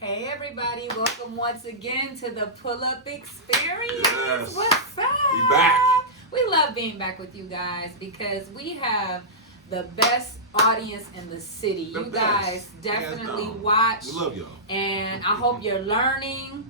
Hey everybody, welcome once again to the Pull-Up Experience. Yes. What's up? We back. We love being back with you guys because we have the best audience in the city. The you best. guys definitely Hands down. watch. We love y'all. And I hope you're learning,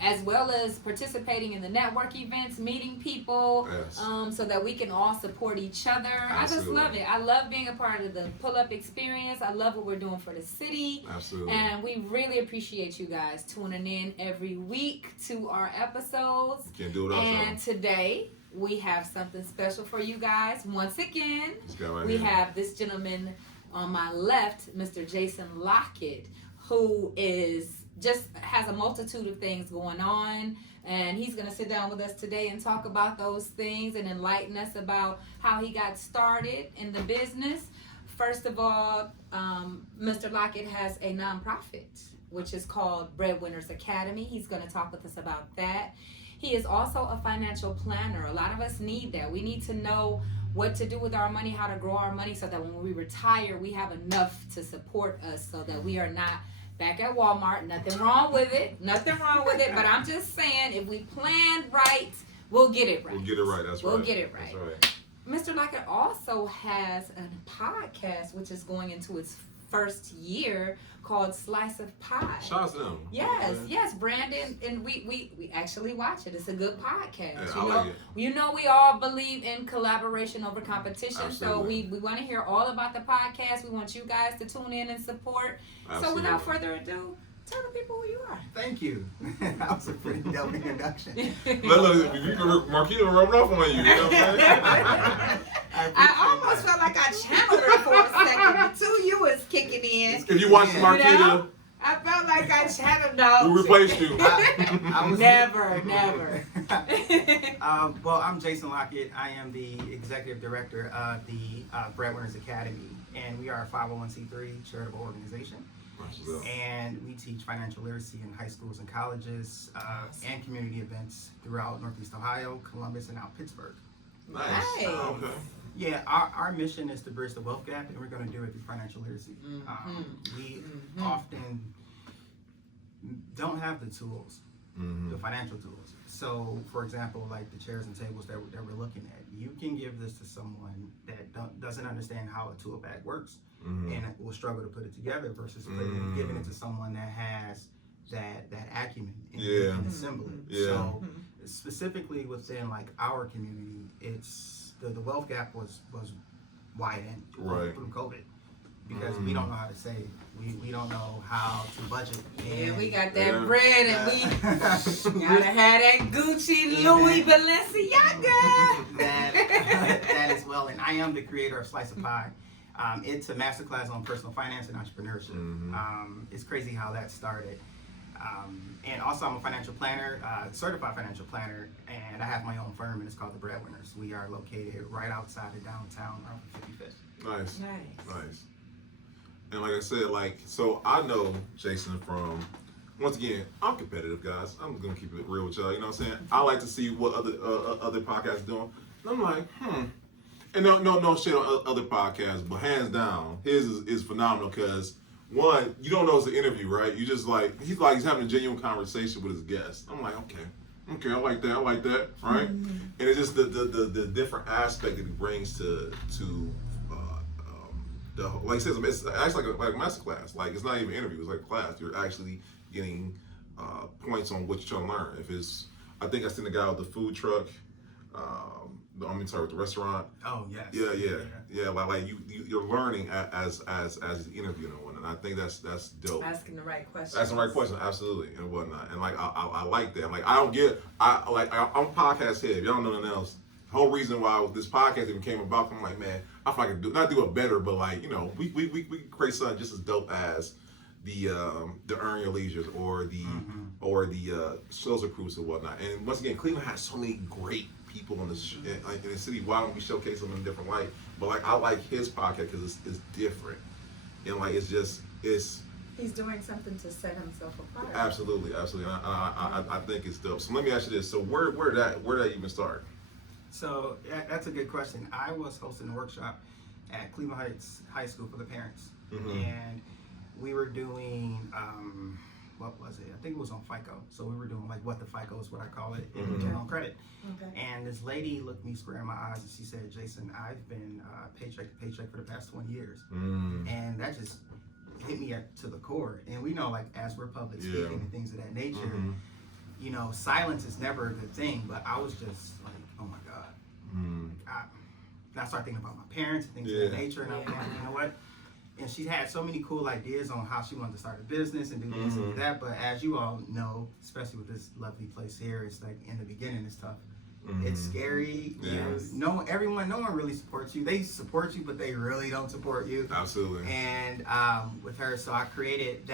as well as participating in the network events, meeting people, Yes. so that we can all support each other. Absolutely. I just love it. I love being a part of the Pull-Up Experience. I love what we're doing for the city. Absolutely. And we really appreciate you guys tuning in every week to our episodes. Can't do it without y'all. And today we have something special for you guys. Once again, This guy right we here. have this gentleman on my left, Mr. Jason Lockett, who has a multitude of things going on, and he's going to sit down with us today and talk about those things and enlighten us about how he got started in the business. First of all, Mr. Lockett has a nonprofit, which is called Breadwinners Academy. He's going to talk with us about that. He is also a financial planner. A lot of us need that. We need to know what to do with our money, how to grow our money, so that when we retire, we have enough to support us, so that we are not back at Walmart. Nothing wrong with it. Nothing wrong with it. But I'm just saying, if we plan right, we'll get it right. We'll get it right. That's right. We'll get it right. That's right. Mr. Lockett also has a podcast, which is going into its first year, called Slice of Pie. Shout out to them. Yes, Brandon, and we actually watch it. It's a good podcast. Yeah, I like it. You know, we all believe in collaboration over competition. Absolutely. So we want to hear all about the podcast. We want you guys to tune in and support. Absolutely. So without further ado, tell the people who you are. Thank you. That was a pretty dope introduction. Look, Marquita rubbing off on you. You know what I'm saying? I almost felt like I channeled her for a second. The two you was kicking in. If you watch Marquita, You know? I felt like I channeled. No. we replaced you. I was Never. Well, I'm Jason Lockett. I am the executive director of the Breadwinners Academy, and we are a 501c3 charitable organization. And we teach financial literacy in high schools and colleges, and community events throughout Northeast Ohio, Columbus, and now Pittsburgh. Nice. Okay. Yeah, our mission is to bridge the wealth gap, and we're going to do it through financial literacy. We often don't have the tools, the financial tools. So, for example, like the chairs and tables that we're looking at, you can give this to someone that doesn't understand how a tool bag works, and will struggle to put it together, versus giving it to someone that has that acumen in assembling. So, specifically within like our community, it's the wealth gap was widened through COVID, because we don't know how to save. We don't know how to budget. Yeah, we got that bread, and we gotta have that Gucci, Louis, Balenciaga. That as well. And I am the creator of Slice of Pie. It's a masterclass on personal finance and entrepreneurship. It's crazy how that started. And also, I'm a financial planner, certified financial planner, and I have my own firm, and it's called the Breadwinners. We are located right outside of downtown, around 55th. Nice. And like I said, so I know Jason from, once again, I'm competitive, guys. I'm gonna keep it real with y'all. You know what I'm saying? I like to see what other podcasts doing, and I'm like, And no shit on other podcasts, but hands down, his is phenomenal, because one, you don't know it's an interview, right? You just he's having a genuine conversation with his guest. I'm like, okay, I like that, right? And it's just the different aspect that he brings to like I said, it's actually like a master class. Like, it's not even an interview, it's like a class. You're actually getting points on what you're trying to learn. I think I seen the guy with the food truck. With the restaurant. Oh yes. Yeah. Like you're learning as interviewing and whatnot. And I think that's dope. Asking the right questions. Asking the right questions, absolutely, and whatnot. And I like that. Like, I'm a podcast head. If y'all don't know nothing else, the whole reason why this podcast even came about, I'm like, man, I feel like I can not do it better, but we create something just as dope as the Earn Your Leisures or the Social Cruise and whatnot. And once again, Cleveland has so many great people in the city. Why don't we showcase them in a different light? But I like his podcast because it's different, and he's doing something to set himself apart. Absolutely. I think it's dope. So let me ask you this: so where did that even start? So that's a good question. I was hosting a workshop at Cleveland Heights High School for the parents, and we were doing what was it? I think it was on FICO. So we were doing like what the FICO is what I call it, in return on credit. Okay. And this lady looked me square in my eyes and she said, Jason, I've been paycheck to paycheck for the past 20 years. And that just hit me to the core. And we know, like, as we're public speaking and things of that nature, you know, silence is never a good thing. But I was just like, oh my God. I started thinking about my parents and things of that nature. And I'm like, you know what? And she had so many cool ideas on how she wanted to start a business and do this and do that. But as you all know, especially with this lovely place here, it's like in the beginning it's tough. It's scary. Yes. No one really supports you. They support you, but they really don't support you. Absolutely. And with her, so I created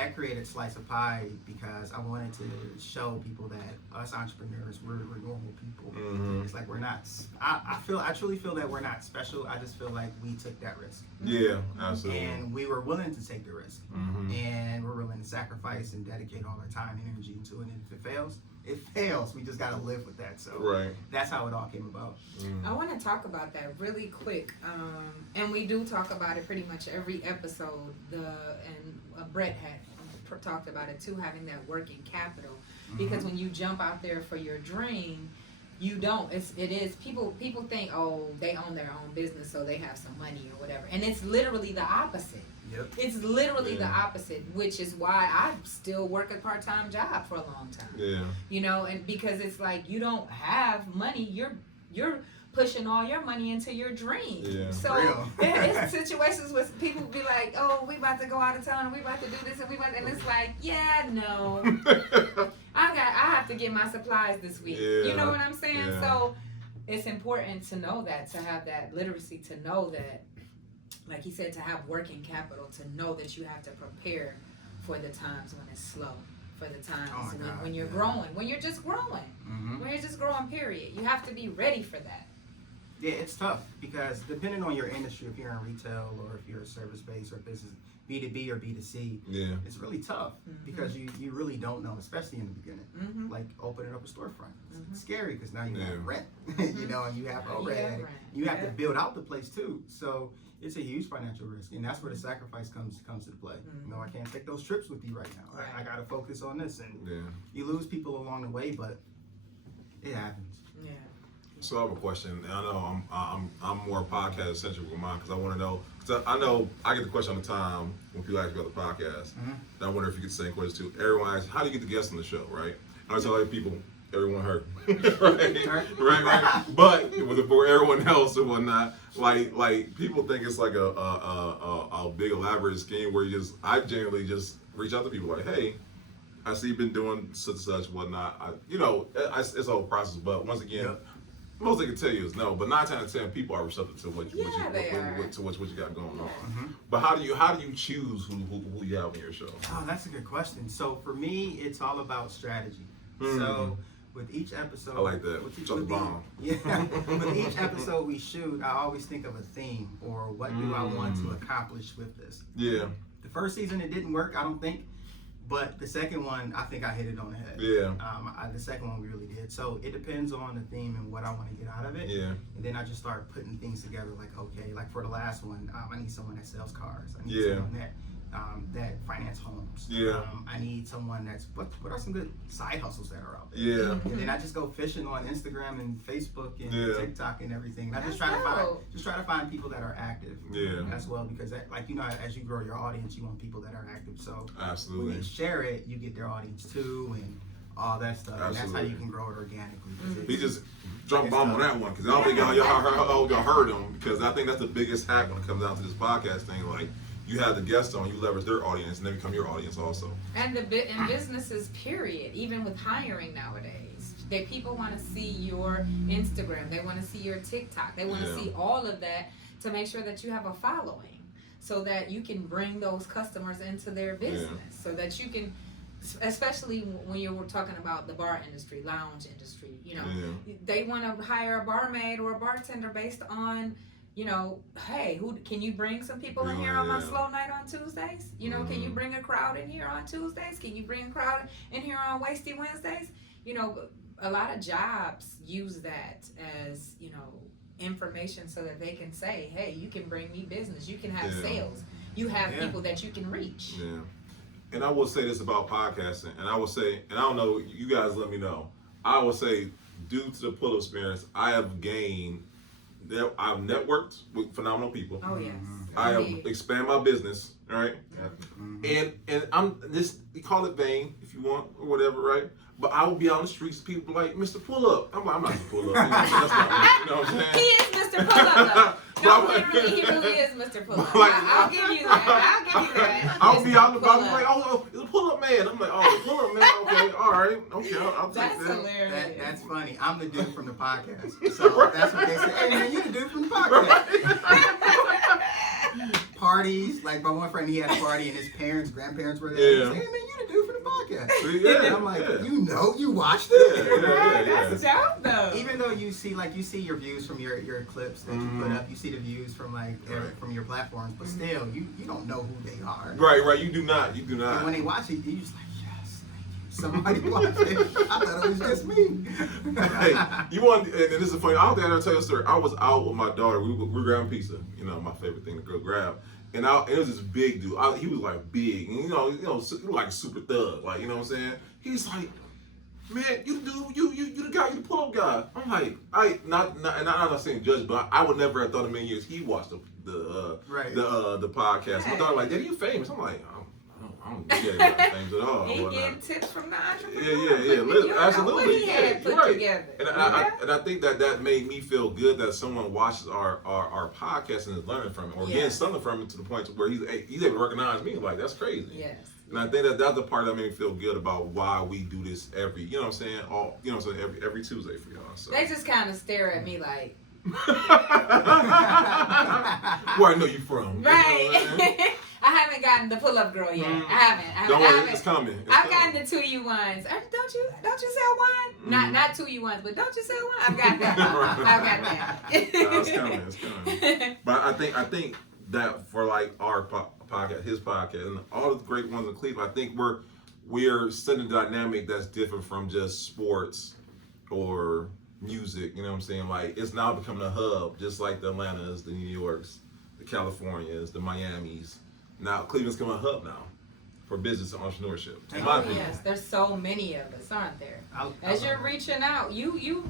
Slice of Pie because I wanted to show people that us entrepreneurs, we're normal people. It's like we're not. I truly feel that we're not special. I just feel like we took that risk. Yeah, absolutely. And we were willing to take the risk, and we're willing to sacrifice and dedicate all our time and energy into it. And if it fails, it fails. We just gotta live with that. So that's how it all came about. I want to talk about that really quick, and we do talk about it pretty much every episode. Brett had talked about it too, having that working capital, because when you jump out there for your dream, you don't. It is people think, oh, they own their own business, so they have some money or whatever, and it's literally the opposite. It's literally the opposite, which is why I still work a part-time job for a long time. You know, and because it's like you don't have money, you're pushing all your money into your dream. So it's situations where people be like, oh, we about to go out of town, and we about to do this, and it's like, no, I have to get my supplies this week. You know what I'm saying? So it's important to know that, to have that literacy, to know that, like he said, to have working capital, to know that you have to prepare for the times when it's slow, for the times when you're growing, when you're just growing, when you're just growing, period. You have to be ready for that. Yeah, it's tough because depending on your industry, if you're in retail or if you're a service-based or business, B2B or B2C, it's really tough because you really don't know, especially in the beginning. Like opening up a storefront. It's scary because now you have rent, you know, and you have overhead. You have to build out the place too. So it's a huge financial risk, and that's where the sacrifice comes to play. You know, I can't take those trips with you right now. I got to focus on this, and you lose people along the way, but it happens. So I have a question, and I know I'm more podcast centric with mine because I want to know. Because I know I get the question all the time when people ask me about the podcast. And I wonder if you get the same question too. Everyone asks, how do you get the guests on the show, right? And I tell people, everyone hurt, right. But for everyone else and whatnot, like people think it's like a big elaborate scheme where I genuinely just reach out to people like, hey, I see you've been doing such and such, whatnot. It's a whole process. But once again, most they can tell you is no. But 9 times out of 10, people are receptive to what you got going on. But how do you choose who you have on your show? Oh, that's a good question. So for me, it's all about strategy. So with each episode, I like that. With each episode we shoot, I always think of a theme or what do I want to accomplish with this. The first season it didn't work, I don't think. But the second one, I think I hit it on the head. The second one we really did. So it depends on the theme and what I want to get out of it. And then I just start putting things together. Like, okay, like for the last one, I need someone that sells cars. I need someone that finance homes. I need someone that's what are some good side hustles that are out there. And then I just go fishing on Instagram and Facebook and TikTok and everything. And I just try to find people that are active as well, because that, like, you know, as you grow your audience, you want people that are active. So absolutely, when you share it, you get their audience too, and all that stuff. And that's how you can grow it organically. He just dropped a bomb on that one because I don't think y'all heard him, because I think that's the biggest hack when it comes down to this podcast thing. Like, you have the guests on, you leverage their audience, and they become your audience also. And in businesses, period, even with hiring nowadays, people want to see your Instagram, they want to see your TikTok, they want to see all of that to make sure that you have a following, so that you can bring those customers into their business, so that you can, especially when you were talking about the bar industry, lounge industry, you know, they want to hire a barmaid or a bartender based on, you know, hey, can you bring some people in here on my slow night on Tuesdays? You know, can you bring a crowd in here on Tuesdays? Can you bring a crowd in here on Wasty Wednesdays? You know, a lot of jobs use that as, you know, information so that they can say, hey, you can bring me business. You can have sales. You have people that you can reach. and I will say this about podcasting, and I will say, and I don't know, you guys let me know. I will say, due to the pull-up experience, I have gained. I've networked with phenomenal people. Oh yes. I have expanded my business, right? And I'm this. You call it vain if you want or whatever, right? But I will be out on the streets, people be like, Mr. Pull Up. I'm like, I'm not Mr. Pull Up. That's not me, you know what I'm saying? He is Mr. Pull Up though. No, he really is Mr. Pull Up. I'll give you that. I'll be out in the bottom like, oh, it's a pull up man. I'm like, oh, pull up man. Okay, all right, okay, I'll take that. That's hilarious. That's funny. I'm the dude from the podcast, so that's what they say. Hey man, you the dude from the podcast. Parties, like my one friend, he had a party and his parents, grandparents were there. Yeah. He said, hey man, you the dude from the podcast. Yeah, and I'm like, you watched it. That's dope though. Even though you see your views from your clips that you put up, you see the views from from your platforms, but still, you don't know who they are. Right. You do not. And when they watch it, you just like, yes, thank you. Somebody watched it. I thought it was just me. Hey, you want? And this is funny. I don't think I ever tell you a story. I was out with my daughter. We were grabbing pizza. You know, my favorite thing to go grab. And it was this big dude. He was like big, and you know, like super thug. Like, you know what I'm saying? He's like, man, you the guy, you the pull up guy. I'm like, and I'm not saying judge, but I would never have thought in a million years he watched the podcast. My daughter like, Daddy, you famous? I'm like, I don't get that things at all. He getting tips from the entrepreneur. Yeah. Absolutely. What he had put together. And I think that made me feel good that someone watches our podcast and is learning from it or getting something from it to the point where he's able to recognize me. Like, that's crazy. Yes. And I think that's the part that made me feel good about why we do this every Tuesday for y'all. So. They just kind of stare at me like. Where I know you from. Right. You know I haven't gotten the pull up girl yet. I haven't. Don't worry, it's coming. I've gotten the 2U1s. Don't you sell one? Not 2U1s, but don't you sell one? I've got that. I've got that. It's coming. But I think that for like our podcast, his podcast, and all the great ones in Cleveland, I think we're setting a dynamic that's different from just sports or music. You know what I'm saying? Like, it's now becoming a hub, just like the Atlantas, the New Yorks, the Californias, the Miamis. Now Cleveland's becoming a hub now for business and entrepreneurship. Yes, there's so many of us, aren't there? As you're reaching out, you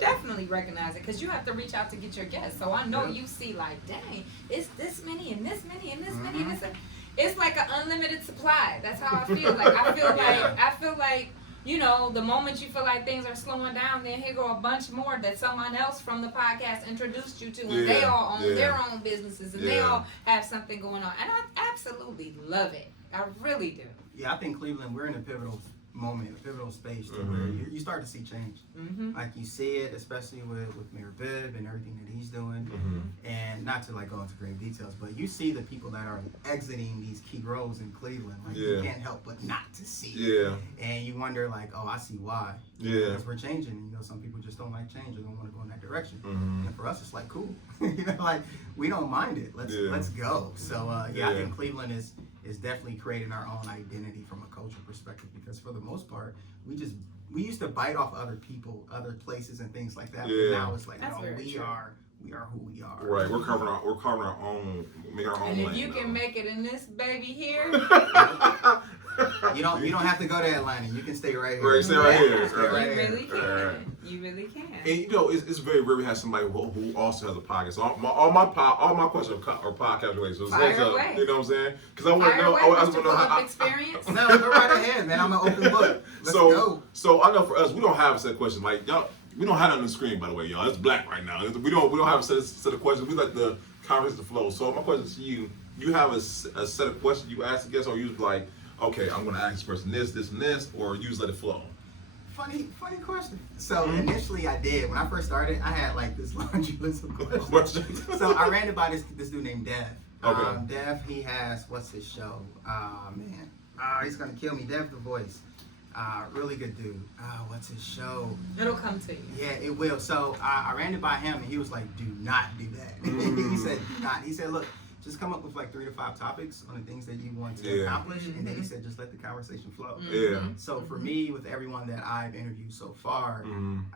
definitely recognize it because you have to reach out to get your guests. So I know you see like, dang, it's this many and this many and this many and this. It's like an unlimited supply. That's how I feel. Like I feel like. You know, the moment you feel like things are slowing down, then here go a bunch more that someone else from the podcast introduced you to, and they all own their own businesses, and they all have something going on. And I absolutely love it. I really do. Yeah, I think Cleveland, we're in a pivotal moment, a pivotal space to where you start to see change. Like you see it, especially with Mayor Viv and everything that he's doing. And not to like go into great details, but you see the people that are exiting these key roles in Cleveland. Like you can't help but not to see it. And you wonder like, oh, I see why. Because we're changing. You know, some people just don't like change or don't want to go in that direction. And for us, it's like cool. You know, like we don't mind it. Let's go. So I think Cleveland is definitely creating our own identity from a cultural perspective, because for the most part we used to bite off other people, other places and things like that. But now it's like, no, we are who we are. Right, we're carving our own, make our own. And if you can make it in this baby here, you don't have to go to Atlanta. You can stay right here. Right, stay right here. You really can. And you know, it's very rare we have somebody who also has a podcast. So all my questions are podcast related. So Fire away. You know what I'm saying? Because I want to know. I want to know how experience. No, go right ahead, man. I'm an open book. Let's go. So I know for us, we don't have a set of questions like y'all. We don't have it on the screen, by the way, y'all. It's black right now. We don't have a set of questions. We let the conversation to flow. So my question to you: you have a set of questions you ask the guests, or you like, okay, I'm going to ask this person this, and this, or you just let it flow? Funny question. So initially I did. When I first started, I had like this laundry list of questions. So I ran it by this dude named Dev. Okay. Dev, he has, what's his show? He's going to kill me. Dev the Voice. Really good dude. What's his show? It'll come to you. Yeah, it will. So I ran it by him and he was like, do not do that. He said, do not. He said, look, just come up with like 3 to 5 topics on the things that you want to accomplish, and then he said, just let the conversation flow. So for me, with everyone that I've interviewed so far,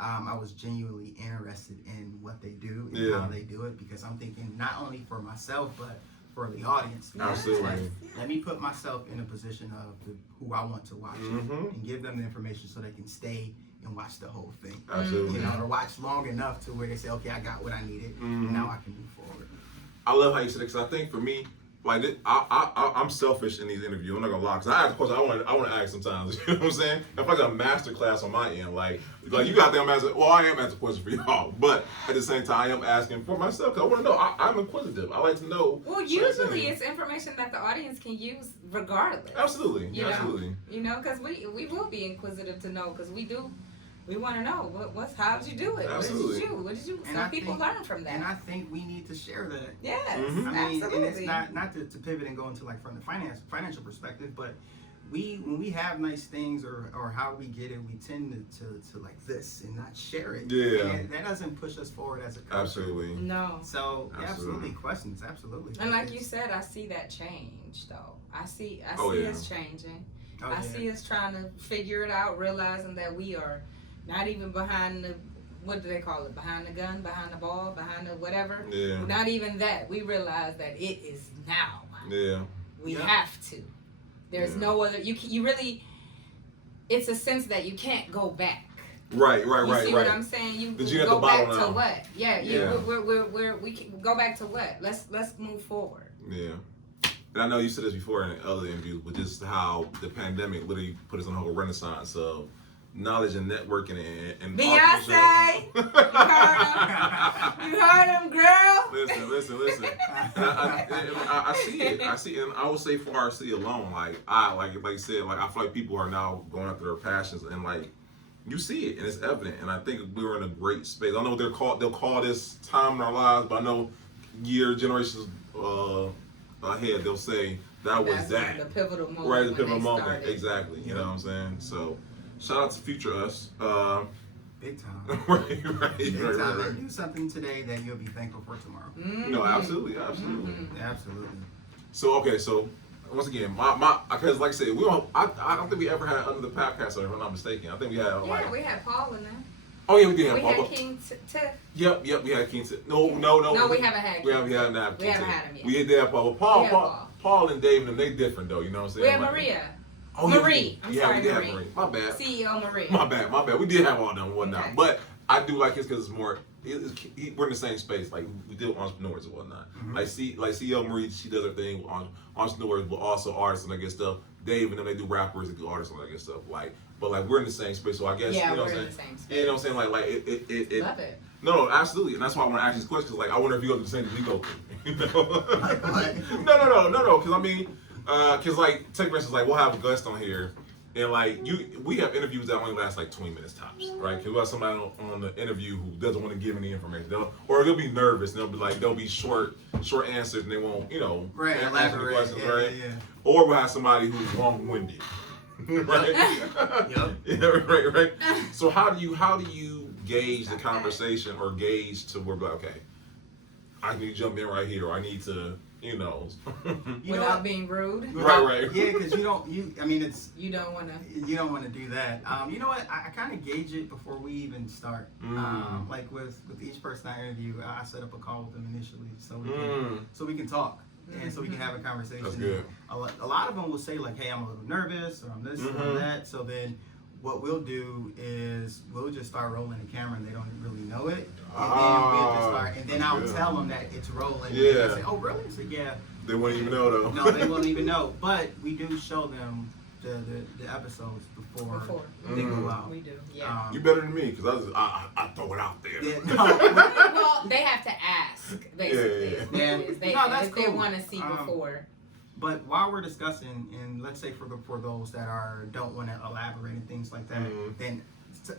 I was genuinely interested in what they do and how they do it, because I'm thinking not only for myself, but for the audience. Absolutely. Like, let me put myself in a position of who I want to watch it and give them the information so they can stay and watch the whole thing. Absolutely. You know, or watch long enough to where they say, okay, I got what I needed. Now I can move forward. I love how you said it, because I think for me, like I'm selfish in these interviews. I'm not gonna lie, because I ask questions I want to ask sometimes. You know what I'm saying? If I got a master class on my end, like you got them asking. Well, I am asking questions for y'all, but at the same time, I am asking for myself, because I want to know. I'm inquisitive. I like to know. Well, usually it's information that the audience can use regardless. Absolutely, You absolutely. know? You know, because we will be inquisitive to know, because we want to know how did you do it? Absolutely. What did you? And Some I people think- learn from that. And I think we need to share that. Yes, I mean, absolutely. and it's not to pivot and go into like from the financial perspective, but when we have nice things or how we get it, we tend to like this and not share it. Yeah. And that doesn't push us forward as a culture. Absolutely. No. So Absolutely. absolutely questions, absolutely. And like you said, I see that change though. I see Oh, yeah. us changing. Oh, I yeah. see us trying to figure it out, realizing that we are not even behind the, what do they call it? Behind the gun, behind the ball, behind the whatever. Yeah. Not even that. We realize that it is now. Yeah. We Yeah. have to. There's Yeah. no other. You really. It's a sense that you can't go back. Right. You see what I'm saying? You That you at go the back bottom to now. what? Yeah. Yeah. We can go back to what? Let's move forward. Yeah. And I know you said this before in other interviews, but just how the pandemic literally put us on a whole renaissance of knowledge and networking and Beyonce! You heard him, girl. Listen. And I see it. And I would say for RC alone, like you said, like I feel like people are now going after their passions, and like you see it and it's evident. And I think we're in a great space. I know they'll call this time in our lives, but I know generations ahead they'll say that was That's that. the pivotal moment. Right, the when pivotal they moment. started. Exactly. You know what I'm saying? So shout out to future us. Big time. right. Big time. And do something today that you'll be thankful for tomorrow. Mhm. No, absolutely. Absolutely. So so once again, my because like I said, I don't think we ever had under the podcast, if I'm not mistaken. I think we had Yeah, we had Paul in there. Oh yeah, we did have We Paul. had King Tiff. Yep, we had King. No. No, we haven't had. We haven't had We haven't had him yet. We did have Paul. But We had Paul and Dave, and they different though. You know what I'm saying? We had Like- Maria. Oh, yeah, Marie. I'm sorry, we did Marie. have Marie. My bad. CEO Maria. My bad. We did have all them and whatnot. Okay. But I do like his because it's more. We're in the same space. Like we deal with entrepreneurs and whatnot. Like CEO Marie, she does her thing with entrepreneurs, but also artists and that good stuff. Dave and them, they do rappers and do artists and that good stuff. But we're in the same space. So I guess Yeah, you know we're what I'm in saying. the same space. You know what I'm saying? Like it. Love it. No, absolutely, and that's why I want to ask these questions. Like I wonder if you go through the same thing we go through. You know? Like what? No. Because I mean, like take for instance, like we'll have a guest on here. And we have interviews that only last like 20 minutes tops, right? Because we have somebody on the interview who doesn't want to give any information, or they'll be nervous and they'll be short answers and they won't, Right, answer the elaborate. questions, Yeah, right? yeah. Or we'll have somebody who's long-winded, right? Yep. Yeah, right. So how do you gauge the conversation or gauge to where, okay, I need to jump in right here, or I need to, You know Without what? being rude. Right. Yeah, because you don't want to. you don't want to do that. You know what? I kind of gauge it before we even start. Like with each person I interview, I set up a call with them initially so we can talk and so we can have a conversation. That's good. A lot of them will say like, "Hey, I'm a little nervous," or "I'm this," or "I'm that." So then, what we'll do is we'll just start rolling the camera, and they don't really know it. And then we'll just start, and then I'll tell them that it's rolling. Yeah. And they say, "Oh, really?" So yeah. They wouldn't even know though. No, they won't even know. But we do show them the episodes before they go out. We do. Yeah. You better than me because I throw it out there. Yeah, no. Well, they have to ask. Basically, Yeah. They, No, that's if they cool. want to see before. But while we're discussing, and let's say for those that don't want to elaborate and things like that, then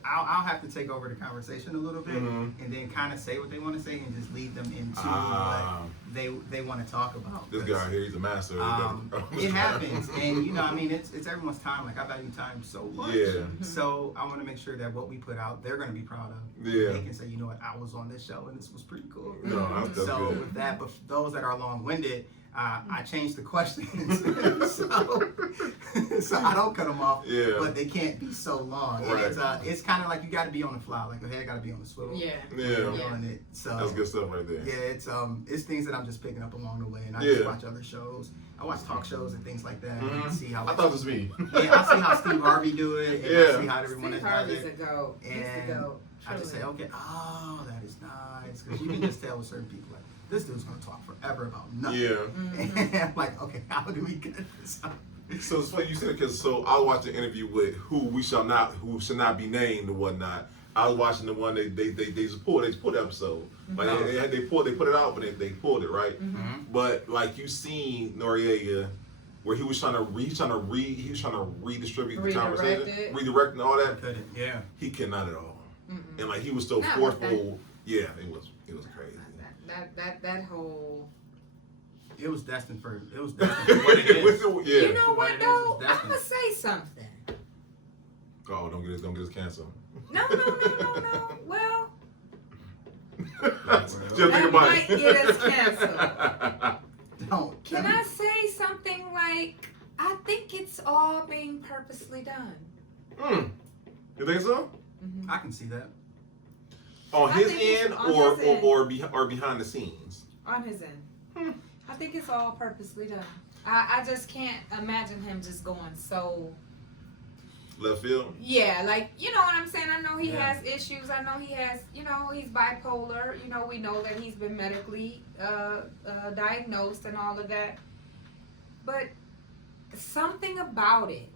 I'll have to take over the conversation a little bit and then kind of say what they want to say and just lead them into what they want to talk about. This guy here, he's a master. It happens, and I mean, it's everyone's time. Like I value time so much. Yeah. So I want to make sure that what we put out, they're going to be proud of. Yeah. They can say, you know what, I was on this show and this was pretty cool. No, that's So good. with that, but for those that are long-winded, I changed the questions, so I don't cut them off. Yeah. But they can't be so long. Right. And it's kind of like you got to be on the fly. Like, okay, I got to be on the swivel. Yeah. Yeah. Doing it. So That's good stuff right there. yeah, it's things that I'm just picking up along the way, and I just watch other shows. I watch talk shows and things like that, and see how. I thought it was me. Yeah, I see how Steve Harvey do it, and I see how everyone Steve does Harvey's a it. goat. He's And a goat. I just say, okay, oh, that is nice, because you can just tell with certain people, like, this dude's gonna talk forever about nothing. Yeah. And I'm like, okay, how do we get this out? So it's funny you said, because I watched an interview with who should not be named and whatnot. I was watching the one they just pulled the episode. Like they put it out, but they pulled it, right? Mm-hmm. But like you seen Noriega, where he was trying to redistribute the conversation, redirecting all that. Yeah. He cannot at all, and like he was so Not forceful. Yeah, it was crazy. That whole. It was destined for what it is. Yeah. You know what though? I'm gonna say something. Oh, don't get us canceled. No. Well, Just think that about might it. get us canceled. Don't. Can I say something like, I think it's all being purposely done. You think so? Mm-hmm. I can see that. On I his think it's end, on or his end. or behind the scenes. On his end. I think it's all purposely done. I just can't imagine him just going so. Left field. Yeah, like, you know what I'm saying? I know he Yeah. has issues. I know he has, he's bipolar. We know that he's been medically diagnosed and all of that. But something about it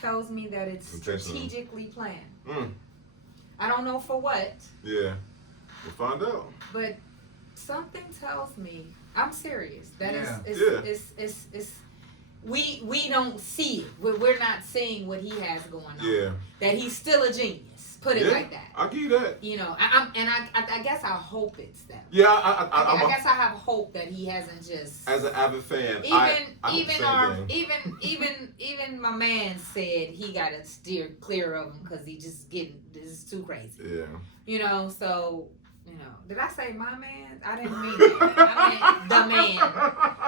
tells me that it's strategically planned. I don't know for what. Yeah. We'll find out. But something tells me, I'm serious, that it's we don't see it. We're not seeing what he has going on. Yeah. That he's still a genius. Put it like that. I'll give you that. I guess I hope it's that. Yeah, I guess I have hope that he hasn't just. As an avid fan, even my man said he got to steer clear of him because he just this is too crazy. Yeah. So. Did I say my man? I didn't mean that. I meant the man.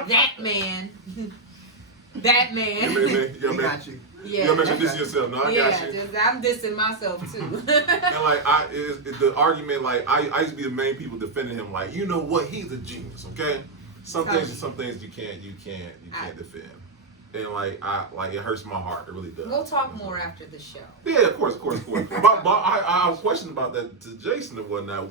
That man. That man. You got you. Yeah. You mentioned this yourself. No, I got you. I'm dissing myself too. And like the argument, like I used to be the main people defending him. Like, you know what? He's a genius. Okay. Some things you can't defend. And like it hurts my heart. It really does. We'll talk more after the show. Yeah, of course. but I was questioning about that to Jason and whatnot.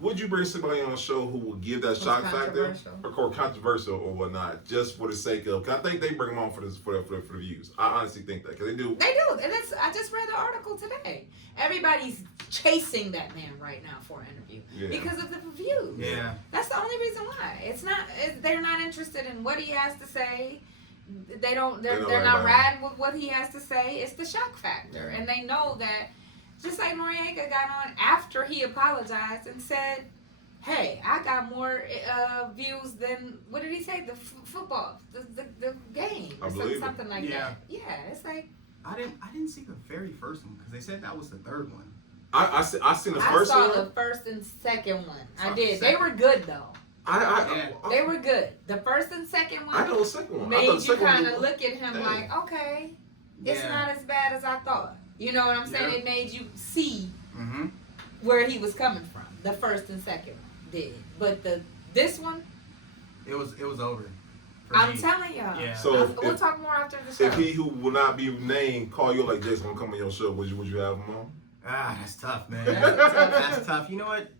Would you bring somebody on a show who will give that shock factor or controversial or whatnot, just for the sake of? Cause I think they bring them on for the views. I honestly think that because they do. They do, and I just read the article today. Everybody's chasing that man right now for an interview because of the views. Yeah, that's the only reason why. They're not interested in what he has to say. They're not riding with what he has to say. It's the shock factor, and they know that. Just like Noriega got on after he apologized and said, "Hey, I got more views than what did he say? The football, the game, or something like that." Yeah, it's like I didn't see the very first one because they said that was the third one. I seen the first one. I saw the first and second one. I did. They were good though. They were good. The first and second one. I know the second one. Made you kind of look at him like, okay, it's not as bad as I thought. You know what I'm saying? Yeah. It made you see where he was coming from. The first and second one did, but this one, it was over. I'm telling y'all. Yeah. So we'll talk more after the show. If he who will not be named call you like Jason gonna come on your show, would you have him on? That's tough, man. That's tough. You know what?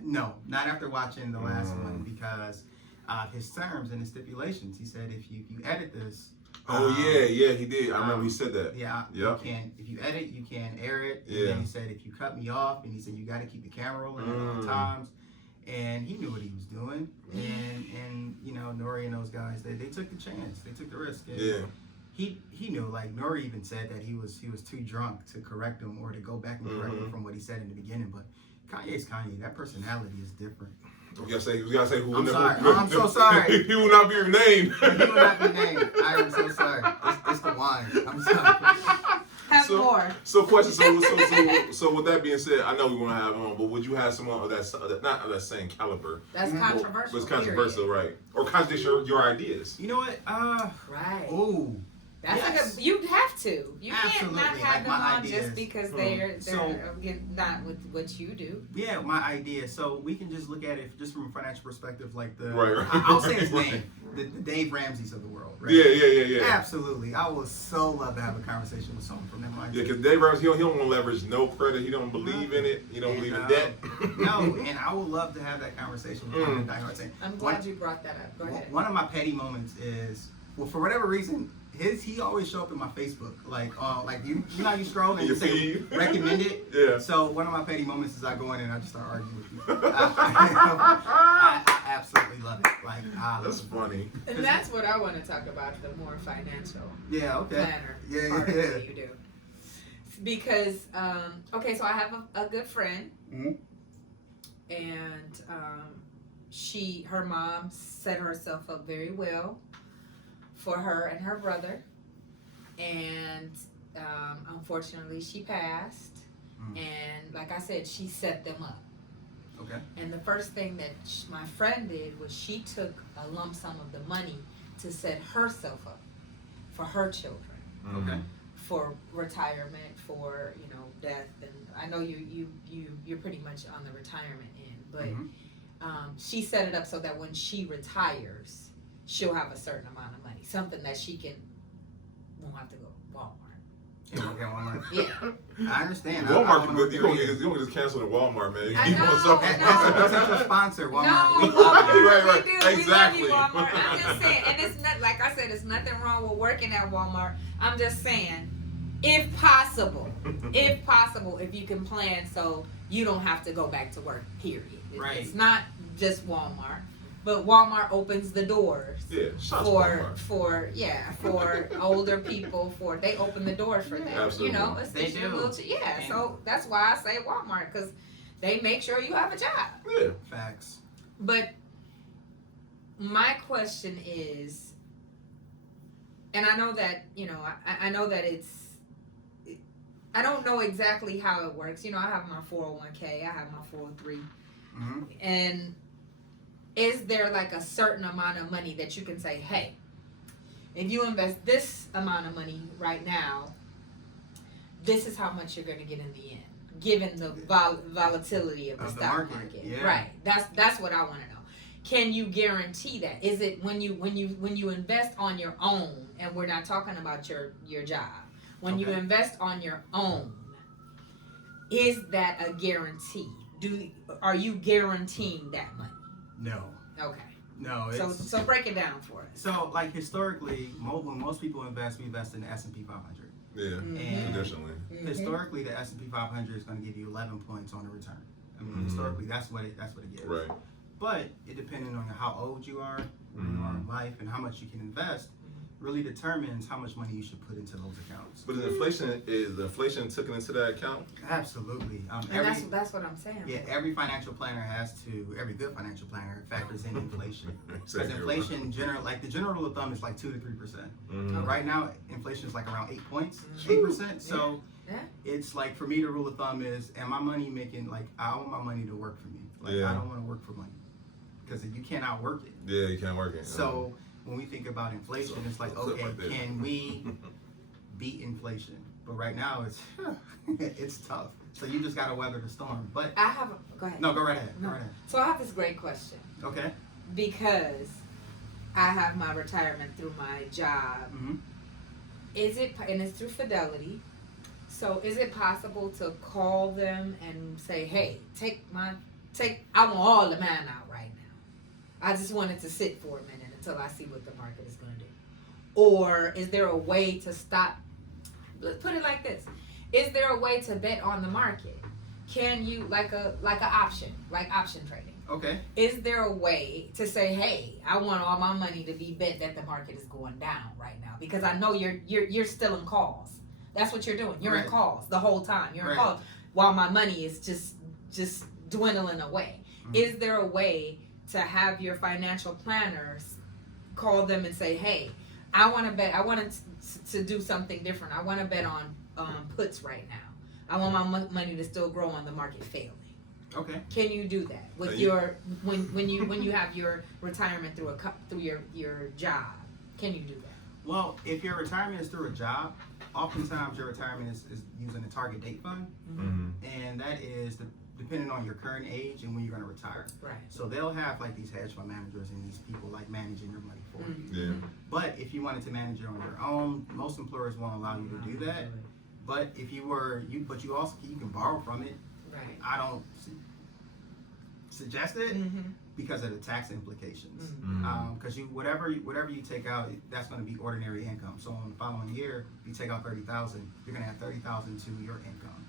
No, not after watching the last one because his terms and his stipulations. He said if you edit this. Yeah, he did. I remember he said that. Yeah, you can. If you edit, you can't air it. And then he said if you cut me off, and he said you got to keep the camera rolling at all times. And he knew what he was doing. And Nori and those guys, they took the chance. They took the risk. And he knew. Like Nori even said that he was too drunk to correct him or to go back and correct him from what he said in the beginning. But Kanye's Kanye. That personality is different. We gotta say who. I'm sorry. I'm so sorry. He will not be named. He will not be named. I am so sorry. It's the wine. I'm sorry. have more. So question. So with that being said, I know we want to have on, but would you have someone of that not of that same caliber? That's controversial. But it's controversial, right? Or contradict your ideas. You know what? Right. Oh. That's yes. you'd have to. You Absolutely. can't not have Like them on ideas. just because they're not with what you do. Yeah, my idea. So we can just look at it just from a financial perspective, like the Right. I'll say his name, the Dave Ramsey's of the world. Right? Yeah. Absolutely. I would so love to have a conversation with someone from them. Yeah, because Dave Ramsey, he don't want to leverage no credit. He don't believe in it. He don't believe in debt. No, and I would love to have that conversation with one of the diehards. I'm glad you brought that up. Go ahead. One of my petty moments is, well, for whatever reason, he always show up in my Facebook, like you know how you scroll and you say recommend it. Yeah. So one of my petty moments is I go in and I just start arguing with people. I absolutely love it. Like that's funny. And that's what I want to talk about, the more financial planner Yeah. part of what you do. Because okay, so I have a good friend, and her mom set herself up very well for her and her brother, and unfortunately she passed, and like I said, she set them up. Okay. And the first thing that my friend did was she took a lump sum of the money to set herself up for her children. Okay. For retirement, for death, and I know you're pretty much on the retirement end, but she set it up so that when she retires, she'll have a certain amount of money, something that she won't have to go to Walmart. Yeah, I understand. Walmart, you don't just cancel the Walmart, man. I know. That's a potential sponsor. Walmart. No, We love you. Right. We do. Exactly. We love you, Walmart. I'm just saying, and it's not like I said, it's nothing wrong with working at Walmart. I'm just saying, if possible, if you can plan so you don't have to go back to work. Period. Right. It's not just Walmart. But Walmart opens the doors for older people. They open the doors for them. Absolutely. Especially They do. wheelchair. Yeah, so that's why I say Walmart, because they make sure you have a job. Yeah. Facts. But my question is, and I know that I know that I don't know exactly how it works. I have my 401k, I have my 403, and is there like a certain amount of money that you can say, hey, if you invest this amount of money right now, this is how much you're going to get in the end, given the volatility of the stock market. Yeah. Right. That's what I want to know. Can you guarantee that? Is it when you invest on your own, and we're not talking about your job, when you invest on your own, is that a guarantee? Are you guaranteeing that money? No. Okay. No. So break it down for us. So like historically, when most people invest, we invest in the S&P 500. Yeah. And Traditionally. historically, the S&P 500 is going to give you 11 points on the return. I mean, historically, that's what it gives. Right. But it depending on how old you are, where you are in life, and how much you can invest, really determines how much money you should put into those accounts. But the inflation took into that account? Absolutely. And that's what I'm saying. Yeah, every good financial planner factors in inflation. Because inflation, the general rule of thumb is like 2 to 3%. Right now, inflation is like around 8 points, 8%. So it's like, for me, the rule of thumb is, am my money making, I want my money to work for me. I don't want to work for money. Because you can't outwork it. Yeah, you can't work it. So when we think about inflation, it's like, okay, can we beat inflation? But right now, it's tough. So you just got to weather the storm. But go ahead. No, go right ahead. No. Go right ahead. So I have this great question. Okay. Because I have my retirement through my job. Is it, and it's through Fidelity, so is it possible to call them and say, hey, I want all the man out right now. I just want it to sit for a minute until I see what the market is going to do. Or is there a way to stop? Let's put it like this. Is there a way to bet on the market? Can you, like option trading? Okay. Is there a way to say, hey, I want all my money to be bet that the market is going down right now? Because I know you're still in calls. That's what you're doing. You're in calls the whole time. You're in calls while my money is just dwindling away. Is there a way to have your financial planners call them and say, hey, I want to bet. I wanted to do something different. I want to bet on puts right now. I want my money to still grow on the market failing. Okay. Can you do that with your when you have your retirement through your job? Can you do that? Well, if your retirement is through a job, oftentimes your retirement is using a target date fund, and that is depending on your current age and when you're going to retire. Right. So they'll have like these hedge fund managers and these people like managing your money for you. Yeah. But if you wanted to manage it on your own, most employers won't allow you to do that. But if you can borrow from it. Right. I don't suggest it because of the tax implications. Because whatever you take out, that's going to be ordinary income. So in the following year, you take out $30,000, you're going to add $30,000 to your income,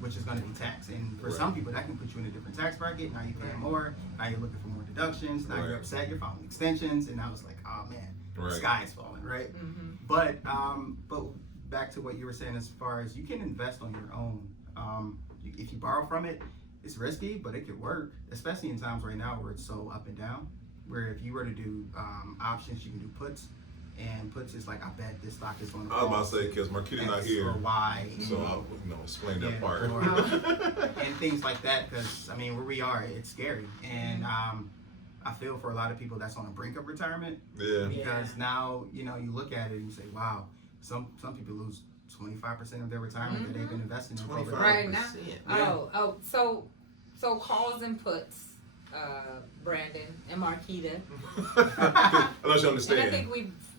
which is going to be taxed. And for some people, that can put you in a different tax bracket. Now you're paying more. Now you're looking for more deductions. Now you're upset. You're filing extensions, and now it's like, oh man, the sky is falling, right? But back to what you were saying, as far as you can invest on your own. If you borrow from it, it's risky, but it could work, especially in times right now where it's so up and down. Where if you were to do options, you can do puts, and puts is like, I bet this stock is going to fall. I was about to say, because Marquita's not here, or Y, so I'll explain that part. and things like that. Because I mean, where we are, it's scary, and I feel for a lot of people that's on the brink of retirement. Yeah. Because now you look at it and you say, wow, some people lose 25% of their retirement that they've been investing in over right now. So calls and puts, Brandon and Marquita. Unless you understand. And I think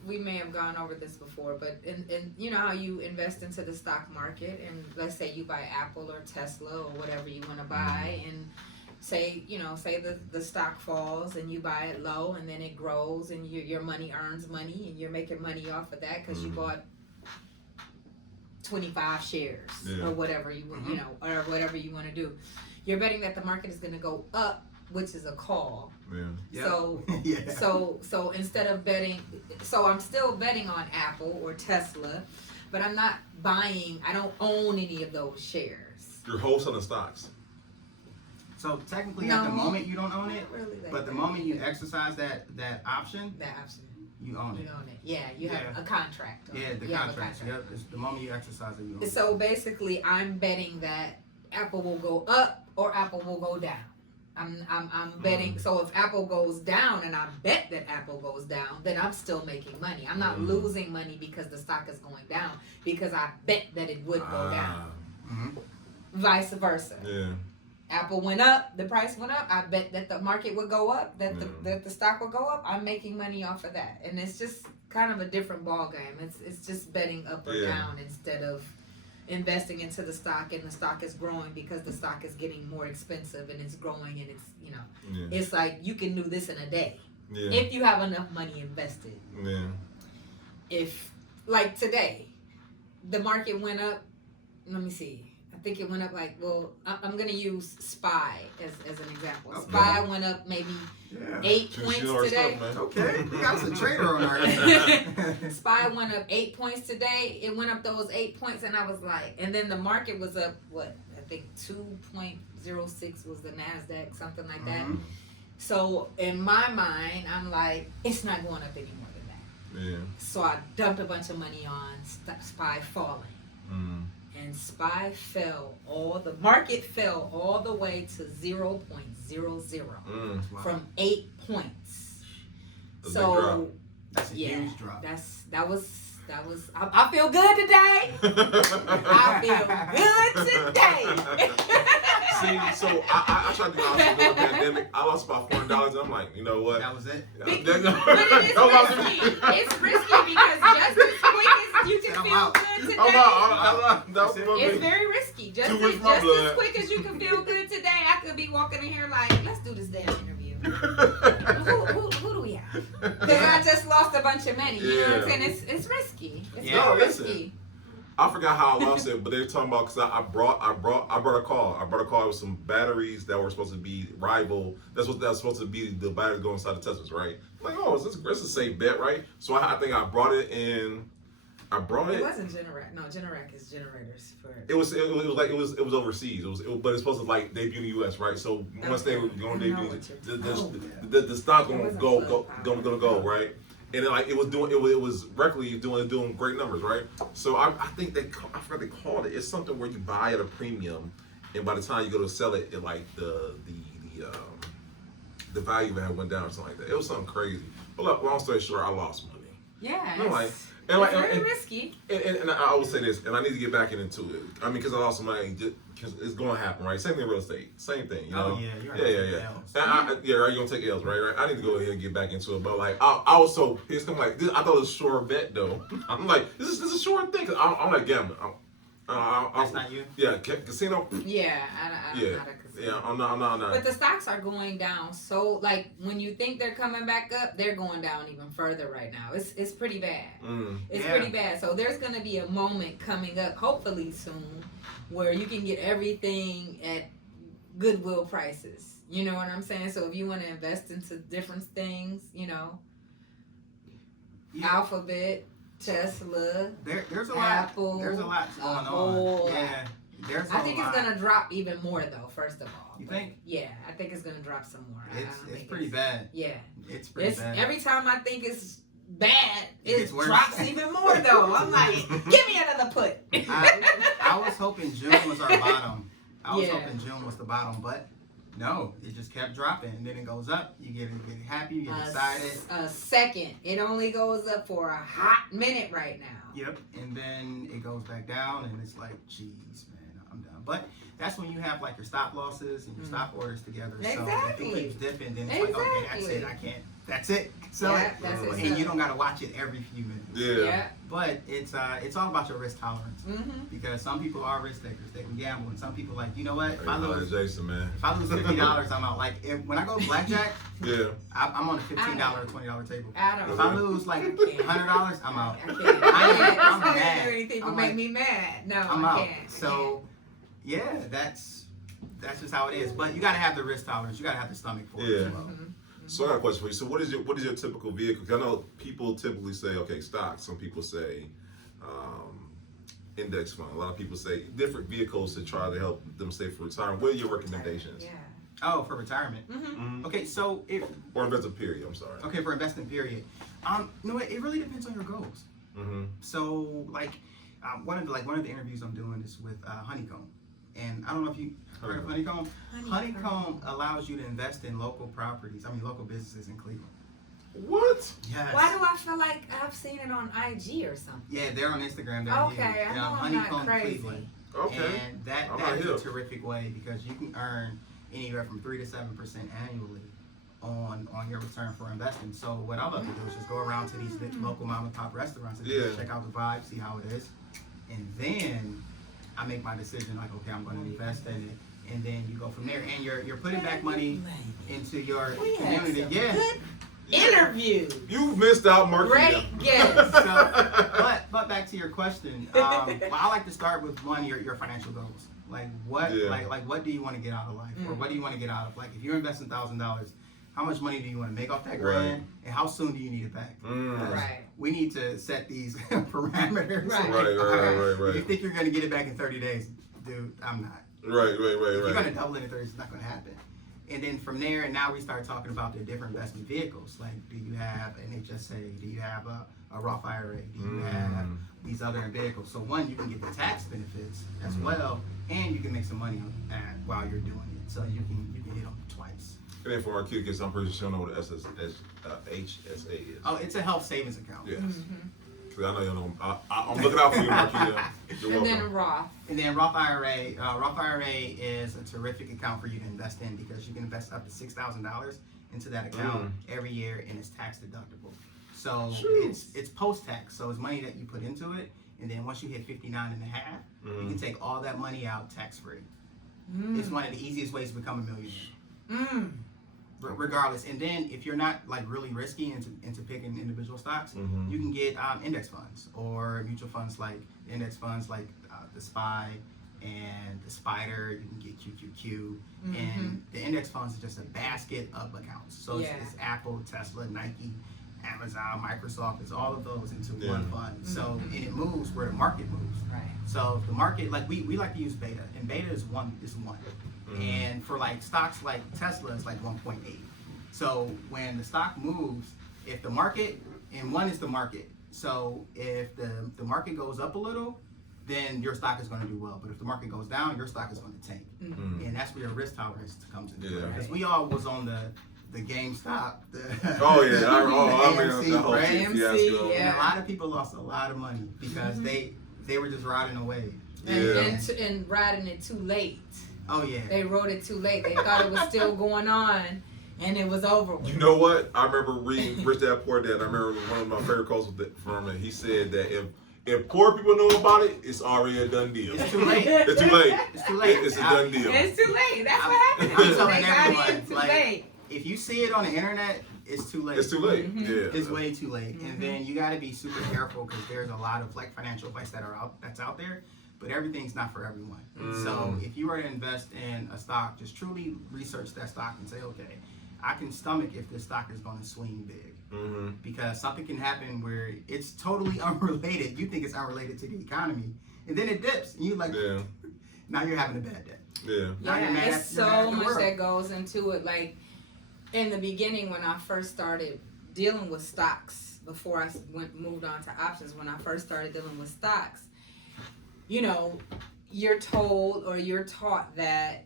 we may have gone over this before, but in you know how you invest into the stock market, and let's say you buy Apple or Tesla or whatever you want to buy, and say the stock falls and you buy it low, and then it grows, and your money earns money, and you're making money off of that because you bought 25 shares or whatever you know, or whatever you want to do. You're betting that the market is going to go up, which is a call. So so instead of betting, so I'm still betting on Apple or Tesla, but I'm not buying. I don't own any of those shares. You're wholesaling stocks. So technically, at the moment you don't own it, really, but the moment you exercise that option, you own it. You own it. Yeah, you have a contract. The contract. Yep. It's the moment you exercise it, you own it. So basically, I'm betting that Apple will go up or Apple will go down. I'm betting. So if Apple goes down, and I bet that Apple goes down, then I'm still making money. I'm not losing money because the stock is going down, because I bet that it would go down. Vice versa. Yeah. Apple went up, the price went up. I bet that the market would go up, that the stock would go up. I'm making money off of that, and it's just kind of a different ball game. It's just betting up or down instead of investing into the stock, and the stock is growing because the stock is getting more expensive and it's growing, and it's it's like you can do this in a day if you have enough money invested. If like today, the market went up. Let me see. I think it went up I'm going to use SPY as an example. Okay. SPY went up maybe 8 points today. Okay, we got some trader on our SPY went up 8 points today. It went up those 8 points, and I was like, and then the market was up, I think 2.06 was the NASDAQ, something like that. So in my mind, I'm like, it's not going up any more than that. So I dumped a bunch of money on SPY falling. And SPY the market fell all the way to 0.00 from 8 points. So that's a huge drop. That was I feel good today. I feel good today. See, so I tried to do during the pandemic. I lost about $400, and I'm like, you know what? That was it. But it is risky. It's risky because just as quick as you can feel good today, it's very risky. Just as quick as you can feel good today, I could be walking in here like, let's do this damn interview. Who do we have? Because I just lost a bunch of money. You know what I'm saying? It's risky. It's very risky. I forgot how I lost it, but they were talking about, because I brought a car. I brought a car with some batteries that were supposed to be rival. That's supposed to be the batteries go inside the Teslas, right? I'm like, this is a safe bet, right? So I think I brought it in. It wasn't Generac. No, Generac is generators for. It was overseas. But it's supposed to debut in the U.S., right? So once they were going to debut, the stock gonna go, right? and then, like it was regularly doing great numbers, right? So I think I forgot they called it. It's something where you buy at a premium, and by the time you go to sell it, it like the value of it went down or something like that. It was something crazy. But look, long story short, I lost money. Yeah. It's very risky. And I will say this, and I need to get back into it. I mean, because I lost some money, because it's going to happen, right? Same thing with real estate. Same thing, you know? Oh, yeah. You're Yeah. Right, you're going to take L's, right? I need to go ahead and get back into it. But, like, I was so pissed. I'm like, I thought it was a sure bet, though. I'm like, this is a sure thing. Cause I'm like gambling. That's not you? Yeah, casino. Yeah, I'm not a casino. Yeah, I'm not. But the stocks are going down. So, like, when you think they're coming back up, they're going down even further right now. It's pretty bad. It's pretty bad. So there's going to be a moment coming up, hopefully soon, where you can get everything at goodwill prices. You know what I'm saying? So if you want to invest into different things, you know, Alphabet, Tesla, there's a Apple, lot. There's a lot going on. Yeah. I think it's gonna drop even more though. First of all, you think? Yeah, I think it's gonna drop some more. It's pretty bad. Yeah, it's pretty bad. Every time I think it's bad, it worse. drops even more though. I'm like, give me another put. I was hoping June was our bottom. I was hoping June was the bottom, but no, it just kept dropping, and then it goes up. You get happy, you get excited. A second, it only goes up for a hot minute right now. Yep, and then it goes back down, and it's like, geez, man, I'm done. But that's when you have like your stop losses and your stop orders together. Exactly. So if it keeps dipping, then it's like, okay, that's it. I can't. That's it. So that's it. And you don't gotta watch it every few minutes. Yeah. But it's all about your risk tolerance. Because some people are risk takers; they can gamble, and some people like, you know what? If I lose $50, I'm out. Like when I go to blackjack, I'm on a $15 or $20 table. If I lose like $100, I'm out. I can't. I'm mad. mad. Do anything but make me mad. No, I'm I out. can't. So, yeah, that's just how it is. But you gotta have the risk tolerance. You gotta have the stomach for it as well. So I got a question for you. So what is your typical vehicle? 'Cause I know people typically say, okay, stocks. Some people say index fund. A lot of people say different vehicles to try to help them save for retirement. What are your recommendations? Yeah. Oh, for retirement. Okay, so or investment period. I'm sorry. Okay, for investment period. You know what? It really depends on your goals. So like one of the interviews I'm doing is with Honeycomb. And I don't know if you heard of Honeycomb. Honeycomb allows you to invest in local businesses in Cleveland. What? Yes. Why do I feel like I've seen it on IG or something? Yeah, they're on Instagram. Okay, I know I'm Honeycomb not crazy. Cleveland. Okay. And that is a terrific way because you can earn anywhere from 3 to 7% annually on your return for investing. So what I love to do is just go around to these local mom and pop restaurants and just check out the vibe, see how it is, and then I make my decision like, okay, I'm going to invest in it, and then you go from there, and you're putting back money into your community. Yeah. Good interview. You missed out, Mark. Great guess. But back to your question, I like to start with your financial goals. Like what do you want to get out of life, or what do you want to get out of? Like if you're investing $1,000, how much money do you want to make off that grand, and how soon do you need it back? Right. We need to set these parameters. Right. If you think you're going to get it back in 30 days, dude, I'm not. Right. If you're going to double it in 30 days, it's not going to happen. And then from there, now we start talking about the different investment vehicles. Like, do you have an HSA? Do you have a Roth IRA? Do you have these other vehicles? So one, you can get the tax benefits as well, and you can make some money on that while you're doing it. So you can hit them twice. And then for our kids, I'm pretty sure you know what HSA is. Oh, it's a health savings account. Yes. Cause I know you know. I'm looking out for you, Marquita. And then Roth. And then Roth IRA. Roth IRA is a terrific account for you to invest in because you can invest up to $6,000 into that account every year, and it's tax deductible. So it's post tax. So it's money that you put into it, and then once you hit 59 and a half, you can take all that money out tax free. It's one of the easiest ways to become a millionaire. Regardless, and then if you're not like really risky into picking individual stocks, you can get index funds or mutual funds like index funds like the SPY and the Spider. You can get QQQ, and the index funds is just a basket of accounts. So it's Apple, Tesla, Nike, Amazon, Microsoft. It's all of those into one fund. So and it moves where the market moves. Right. So if the market, like we like to use beta, and beta is one. And for like stocks like Tesla, it's like 1.8. So when the stock moves, if the market And one is the market. So if the market goes up a little, then your stock is going to do well. But if the market goes down, your stock is going to tank. Mm-hmm. And that's where your risk tolerance comes into Yeah. play. Because we all was on the GameStop. Oh yeah, I remember AMC, the whole right? fiasco. Yeah. And a lot of people lost a lot of money because they were just riding away. And riding it too late. Oh yeah. They rode it too late. They thought it was still going on, and it was over with. You know what? I remember reading Rich Dad Poor Dad. I remember one of my favorite quotes from it. He said that if poor people know about it, it's already a done deal. It's too late. It's too late. It's too late. It's a done deal. It's too late. That's what happened. I'm They telling got everyone, in too like, late. if you see it on the internet, it's too late. It's too late. Mhm. Yeah. It's way too late. And then you got to be super careful because there's a lot of like financial advice that's out there, but everything's not for everyone. So if you were to invest in a stock, just truly research that stock and say, okay, I can stomach if this stock is going to swing big. Mm-hmm. Because something can happen where it's totally unrelated. You think it's unrelated to the economy, and then it dips, and you like, now you're having a bad day. Yeah. Now you're Yeah, mad it's you're mad at so the much world. that goes into it. Like in the beginning, when I first started dealing with stocks, before I moved on to options, when I first started dealing with stocks, you know, you're told or you're taught that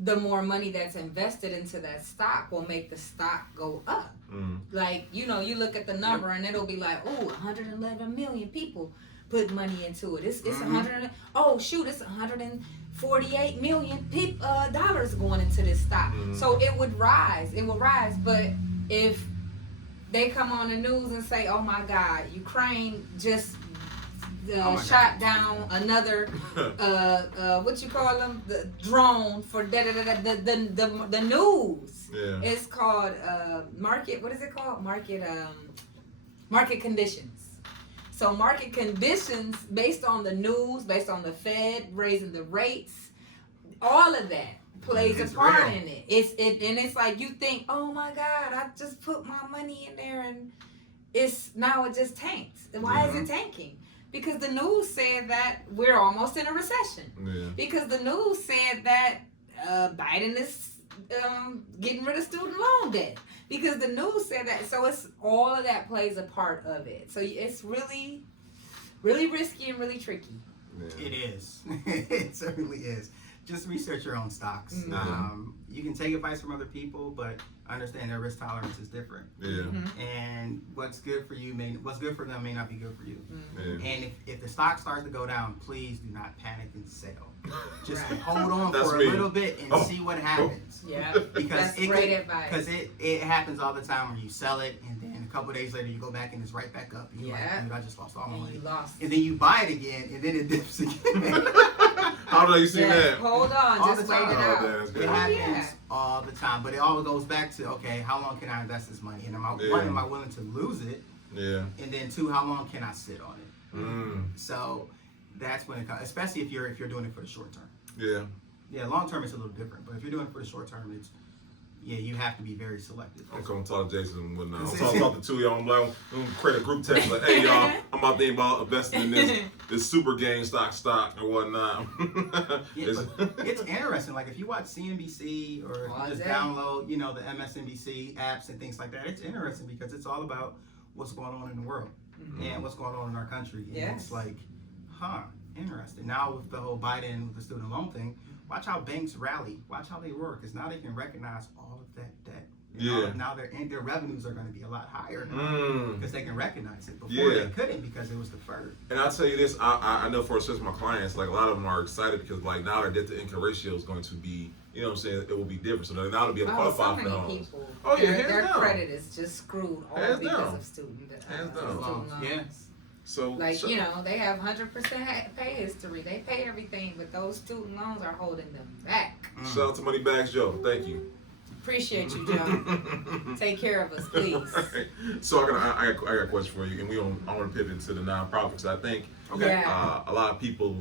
the more money that's invested into that stock will make the stock go up. Like, you know, you look at the number and it'll be like, oh, 111 million people put money into it. It's 100. Oh shoot, it's 148 million dollars going into this stock. So it would rise. It will rise. But if they come on the news and say, oh my God, Ukraine just shot down another what you call them, the drone for the news. Yeah. It's called market. What is it called? Market conditions. So market conditions, based on the news, based on the Fed raising the rates, all of that plays a part real. in it. It's like you think, oh my God, I just put my money in there and now it just tanked. Why is it tanking? Because the news said that we're almost in a recession. Yeah. Because the news said that Biden is getting rid of student loan debt. Because the news said that. So it's all of that plays a part of it. So it's really, really risky and really tricky. Yeah. It is. It certainly is. Just research your own stocks. You can take advice from other people, but understand their risk tolerance is different. Yeah. And what's good for you what's good for them may not be good for you. Yeah. And if the stock starts to go down, please do not panic and sell. Just Right. hold on That's for me. a little bit and see what happens. Yeah. Because That's great advice. Because it happens all the time where you sell it and then a couple days later you go back and it's right back up. And you're like, dude, I just lost all my And money. you lost. And then you buy it again and then it dips again. How do you see that? Hold on, All just the wait time. it Oh, out. that's good. It Oh, happens yeah. all the time, but it always goes back to, okay, how long can I invest this money? And one, am I willing to lose it? Yeah. And then two, how long can I sit on it? Mm. So that's when it comes, especially if you're doing it for the short term. Yeah. Yeah, long term it's a little different, but if you're doing it for the short term, it's you have to be very selective. I'm coming to talk to Jason and whatnot. I'm talking to two of y'all. I'm like, I'm gonna create a group text like, hey y'all, I'm out there about investing in this super game stock and whatnot. Yeah, but it's interesting. Like if you watch CNBC or if you just download, the MSNBC apps and things like that, it's interesting because it's all about what's going on in the world and what's going on in our country. And it's like, interesting. Now with the whole Biden with the student loan thing, watch how banks rally. Watch how they work, because now they can recognize all of that debt. Now their revenues are going to be a lot higher now because they can recognize it. Before they couldn't because it was deferred. And I'll tell you this, I know for my clients, like a lot of them are excited because like now their debt to income ratio is going to be, you know what I'm saying, it will be different. So now they'll be able to qualify for the homes. People, Oh yeah, their hands down. credit is just screwed all Hands because down. of student Hands down. loans. Yes. So Like, they have 100% pay history. They pay everything, but those student loans are holding them back. Shout out to Moneybags Joe. Thank you. Appreciate you, Joe. Take care of us, please. Right. So I got a question for you, and I want to pivot to the nonprofits. I think a lot of people,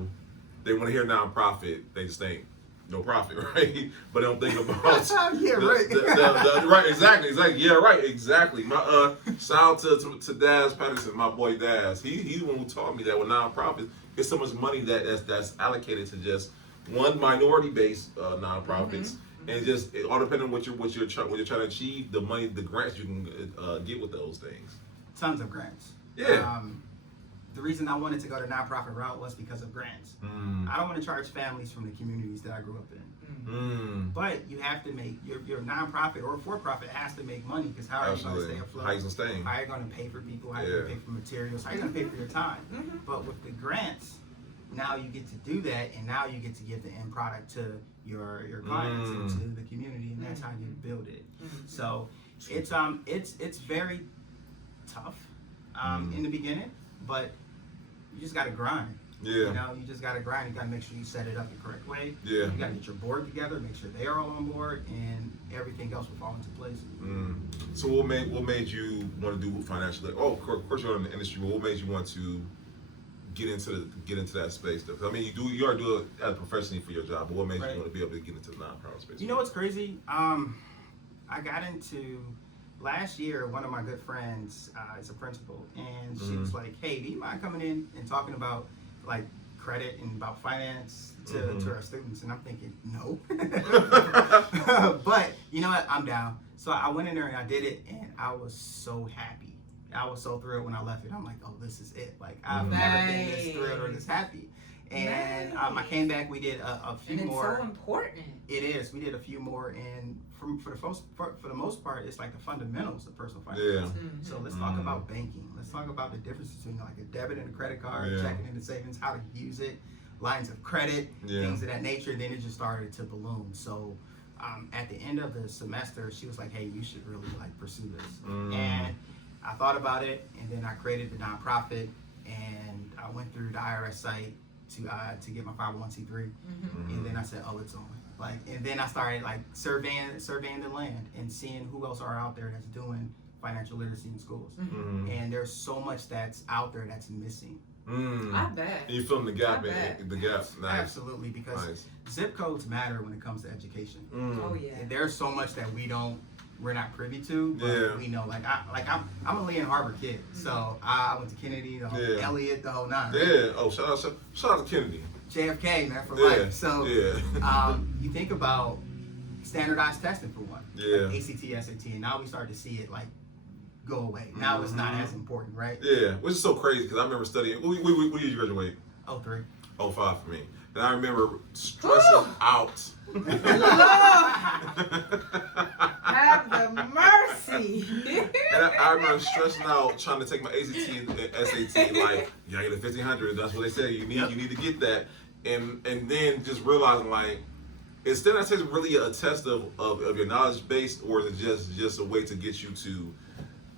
they want to hear nonprofit, they just think no profit, right? But they don't think about right, exactly. Yeah, right, exactly. My shout out to Daz Patterson, my boy Daz. He's the one who taught me that with nonprofits, it's so much money that's allocated to just one minority based nonprofits. And just it all depending on what you're trying to achieve, the money, the grants you can get with those things. Tons of grants. Yeah. The reason I wanted to go the nonprofit route was because of grants. I don't want to charge families from the communities that I grew up in. But you have to make your nonprofit or for-profit has to make money, because how are you going to stay afloat? How are you going to stay? How are you going to pay for people? How are you going to pay for materials? How are you going to pay for your time? But with the grants, now you get to do that, and now you get to give the end product to your clients and to the community, and that's how you build it. So it's very tough in the beginning, but you just got to grind. Yeah. You know, you just got to grind. You got to make sure you set it up the correct way. Yeah. You got to get your board together, make sure they are all on board, and everything else will fall into place. So what made you want to do financial? Oh, of course you're in the industry, but what made you want to get into that space? Though? I mean, you are doing it as professionally for your job, but what made you want to be able to get into the nonprofit space? You know what's crazy? I got into last year. One of my good friends is a principal, and she was like, "Hey, do you mind coming in and talking about like credit and about finance to our students?" And I'm thinking, no. But you know what? I'm down. So I went in there and I did it, and I was so happy. I was so thrilled when I left it. I'm like, oh, this is it. Like, I've never been this thrilled or this happy. And I came back. We did a few more. It's so important. It is. We did a few more, and for the most part, it's like the fundamentals of personal finance. Yeah. So let's talk about banking. Let's talk about the difference between like a debit and a credit card, checking and savings, how to use it, lines of credit, things of that nature. And then it just started to balloon. So at the end of the semester, she was like, "Hey, you should really like pursue this." And I thought about it, and then I created the nonprofit, and I went through the IRS site to get my 501c3, and then I said, "Oh, it's on." Like, and then I started like surveying the land and seeing who else are out there that's doing financial literacy in schools. And there's so much that's out there that's missing. I bet. You filling the gap. The gap. Nice. Absolutely, because zip codes matter when it comes to education. Oh yeah. And there's so much that we're not privy to, but we know. I'm a Lee and Harbor kid, so I went to Kennedy, the whole Elliott, the whole nine. Yeah. Oh, shout out to Kennedy. JFK, man, for life. So you think about standardized testing for one. Yeah. Like ACT, SAT, and now we start to see it like go away. Now it's not as important, right? Yeah, which is so crazy because I remember studying. When did you graduate? 03. 05 for me. And I remember stressing out. Have the mercy. And I remember stressing out trying to take my ACT and SAT. Like, you gotta get a 1500. That's what they say. You need to get that. And then just realizing like, is standardized test really a test of your knowledge base, or is it just a way to get you to?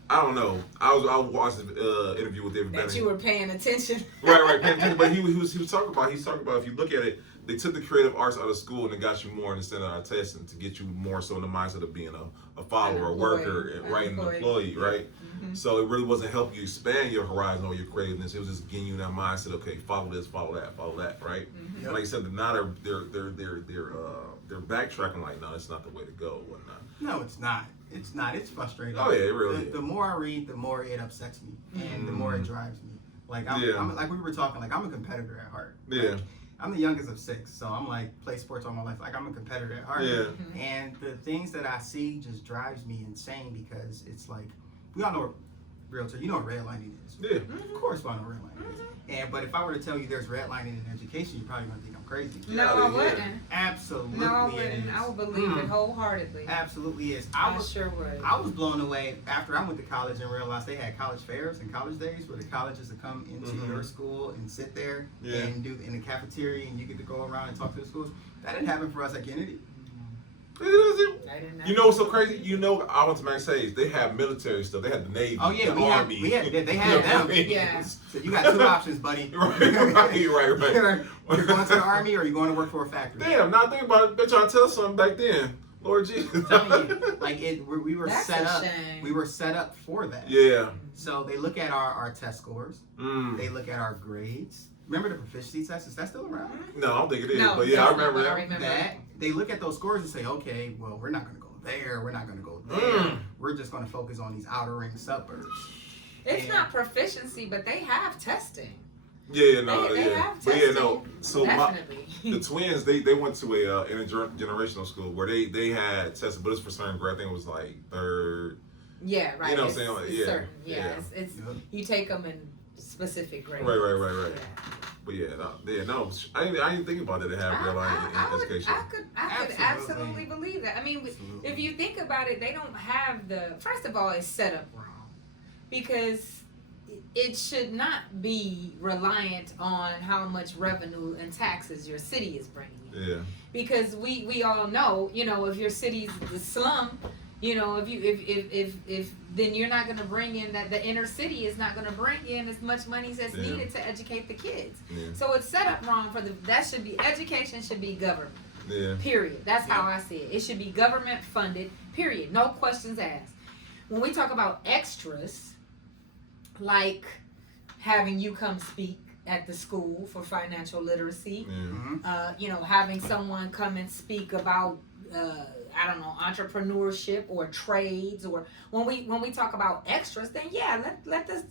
I don't know. I was watching the interview with David Bannon. That you were paying attention. Right, paying attention. But he was talking about if you look at it, they took the creative arts out of school and it got you more in the standardized testing to get you more so in the mindset of being a follower, a worker, and an employee, right? So it really wasn't helping you expand your horizon or your creativeness. It was just getting you in that mindset. Okay, follow this, follow that, right? And like you said, now they're backtracking. Like, no, it's not the way to go, whatnot. No, it's not. It's not. It's frustrating. Oh yeah, it really is. The more I read, the more it upsets me, and the more it drives me. Like I'm like we were talking. Like I'm a competitor at heart. Yeah. Like, I'm the youngest of 6, so I'm like play sports all my life. Like I'm a competitor at heart. Yeah. And the things that I see just drives me insane, because it's like we all know what realtor. You know what redlining is. Yeah. Of course, we all know what redlining is. But if I were to tell you there's redlining in education, you're probably gonna think I'm crazy. No, I wouldn't. Absolutely. No, I wouldn't. I would believe it wholeheartedly. Absolutely is. I sure would. I was blown away after I went to college and realized they had college fairs and college days where the colleges would come into your school and sit there and do in the cafeteria, and you get to go around and talk to the schools. That didn't happen for us at Kennedy. You know what's so crazy? You know, I went to Max Hayes. They have military stuff. They had the Navy, the Army. They had them. Yeah. So you got 2 options, buddy. Right. You're going to the Army, or you're going to work for a factory. Damn, now think about it. They're trying to tell us something back then. Lord Jesus. I'm telling you, like we were That's set a up. shame. We were set up for that. Yeah. So they look at our test scores. They look at our grades. Remember the proficiency test? Is that still around? No, I don't think it is. No, but yeah, I remember that. They look at those scores and say, okay, well, we're not going to go there. We're not going to go there. We're just going to focus on these outer ring suburbs. It's not proficiency, but they have testing. Yeah, no, They yeah. have But testing. yeah, no. So Definitely. the twins, they went to a intergenerational school where they had tested, but it's for certain grade. I think it was like third Yeah, right. You know what I'm saying? It's Yeah. certain. Yeah, Yeah. It's you take them in specific grades. Right. Yeah. But I didn't think about that. They have their in education. I could absolutely believe that. I mean, Absolutely. if you think about it, they don't have the. First of all, it's set up wrong, because it should not be reliant on how much revenue and taxes your city is bringing in. Yeah. Because we all know, if your city's the slum, if then you're not going to bring in that, the inner city is not going to bring in as much money as needed to educate the kids. Yeah. So it's set up wrong education should be government. Yeah. Period. That's how I see it. It should be government funded. Period. No questions asked. When we talk about extras, like having you come speak at the school for financial literacy, having someone come and speak about entrepreneurship or trades, or when we talk about extras, then let the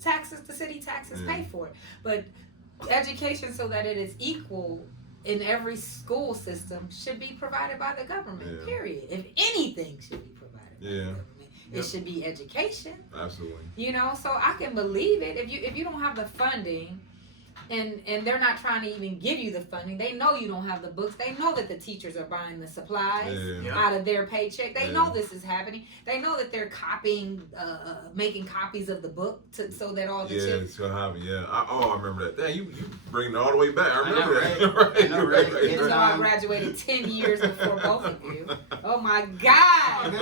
city taxes pay for it. But education, so that it is equal in every school system, should be provided by the government. Period. If anything should be provided by the government, it should be education. Absolutely. So I can believe it. If you don't have the funding, and they're not trying to even give you the funding, they know you don't have the books. They know that the teachers are buying the supplies out of their paycheck. They know this is happening. They know that they're copying, making copies of the book so that all the children. I remember that. Damn, you bring it all the way back. I remember that. I know, right? Even though I graduated 10 years before both of you. Oh my God!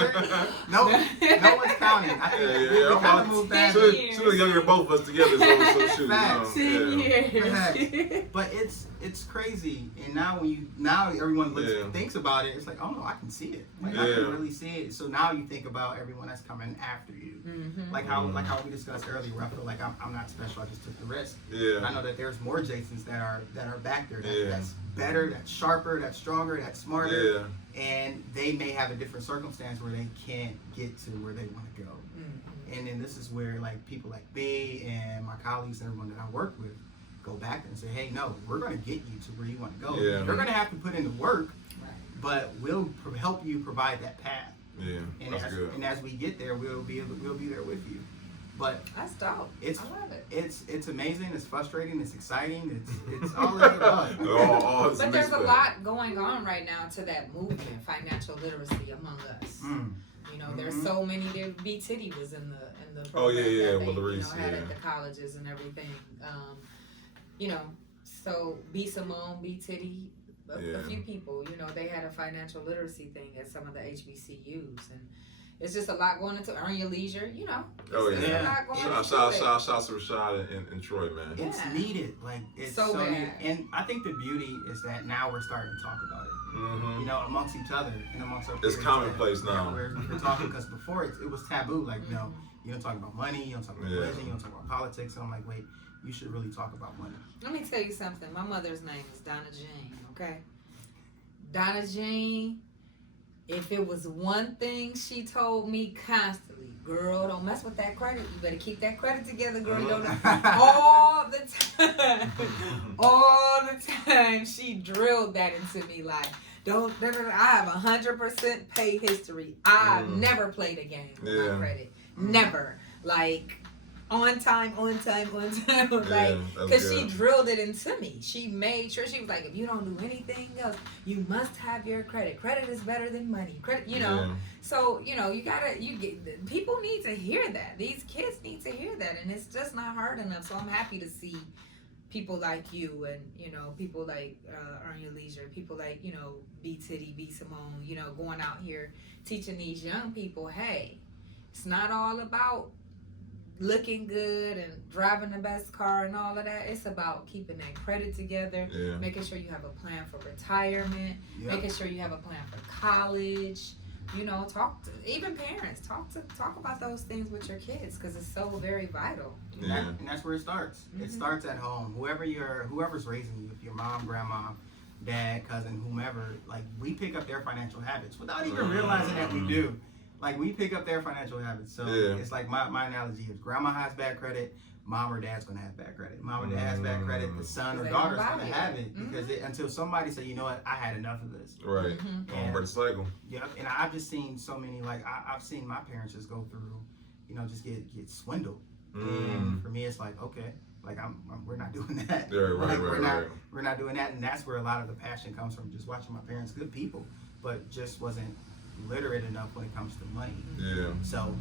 No one's counting. I think we kind of moved back. She was younger than both of us together, so shoot. 10 years. But it's crazy, and now everyone thinks about it. It's like, oh no, I can see it. Like I can really see it. So now you think about everyone that's coming after you, like how we discussed earlier. Where I feel like I'm not special. I just took the risk. And I know that there's more Jasons that are back there. That's better. That's sharper. That's stronger. That's smarter. And they may have a different circumstance where they can't get to where they want to go. And then this is where like people like me and my colleagues and everyone that I work with go back and say, hey, no, we're going to get you to where you want to go. You're going to have to put in the work, but we'll help you provide that path. And as we get there, we'll be there with you. But that's dope. I love it. It's amazing. It's frustrating. It's exciting. It's all of the above. But there's a lot going on right now to that movement, financial literacy among us. There's so many. B. Titty was in the program that they had at the colleges and everything. So B. Simone, B. Titty, a few people, they had a financial literacy thing at some of the HBCUs, and it's just a lot going into Earn Your Leisure, a lot going into it. Shout out to Rashad and Troy, man. It's needed, like it's so needed. And I think the beauty is that now we're starting to talk about it, amongst each other and amongst our peers. It's commonplace now. We're talking, because before it was taboo, like you don't talk about money, you don't talk about religion, you don't talk about politics. And I'm like, wait, you should really talk about money. Let me tell you something. My mother's name is Donna Jean, okay? Donna Jean, if it was one thing she told me constantly, girl, don't mess with that credit. You better keep that credit together, girl. You don't all the time, she drilled that into me like, I have 100% pay history. I've never played a game with my credit. Never. Like, on time, like, because she drilled it into me. She made sure, she was like, if you don't do anything else, you must have your credit. Credit is better than money. Credit, So, people need to hear that. These kids need to hear that, and it's just not hard enough. So I'm happy to see people like you and, people like Earn Your Leisure, people like, B. Titty, B. Simone, going out here teaching these young people, hey, it's not all about looking good and driving the best car and all of that. It's about keeping that credit together, making sure you have a plan for retirement, making sure you have a plan for college. Talk to even parents. Talk about those things with your kids, because it's so very vital. And that's where it starts. It starts at home. Whoever's raising you, if your mom, grandma, dad, cousin, whomever, like, we pick up their financial habits without even realizing that we do. Like, we pick up their financial habits. So it's like my analogy is, grandma has bad credit, mom or dad's going to have bad credit. Mom or dad has bad credit, the son or daughter's going to have it. Because until somebody say, you know what, I had enough of this. Right. On the cycle. Yeah. And I've just seen so many, like, I've seen my parents just go through just get swindled. And for me, it's like, okay, like we're not doing that. We're not doing that, and that's where a lot of the passion comes from. Just watching my parents, good people, but just wasn't literate enough when it comes to money. Yeah. So,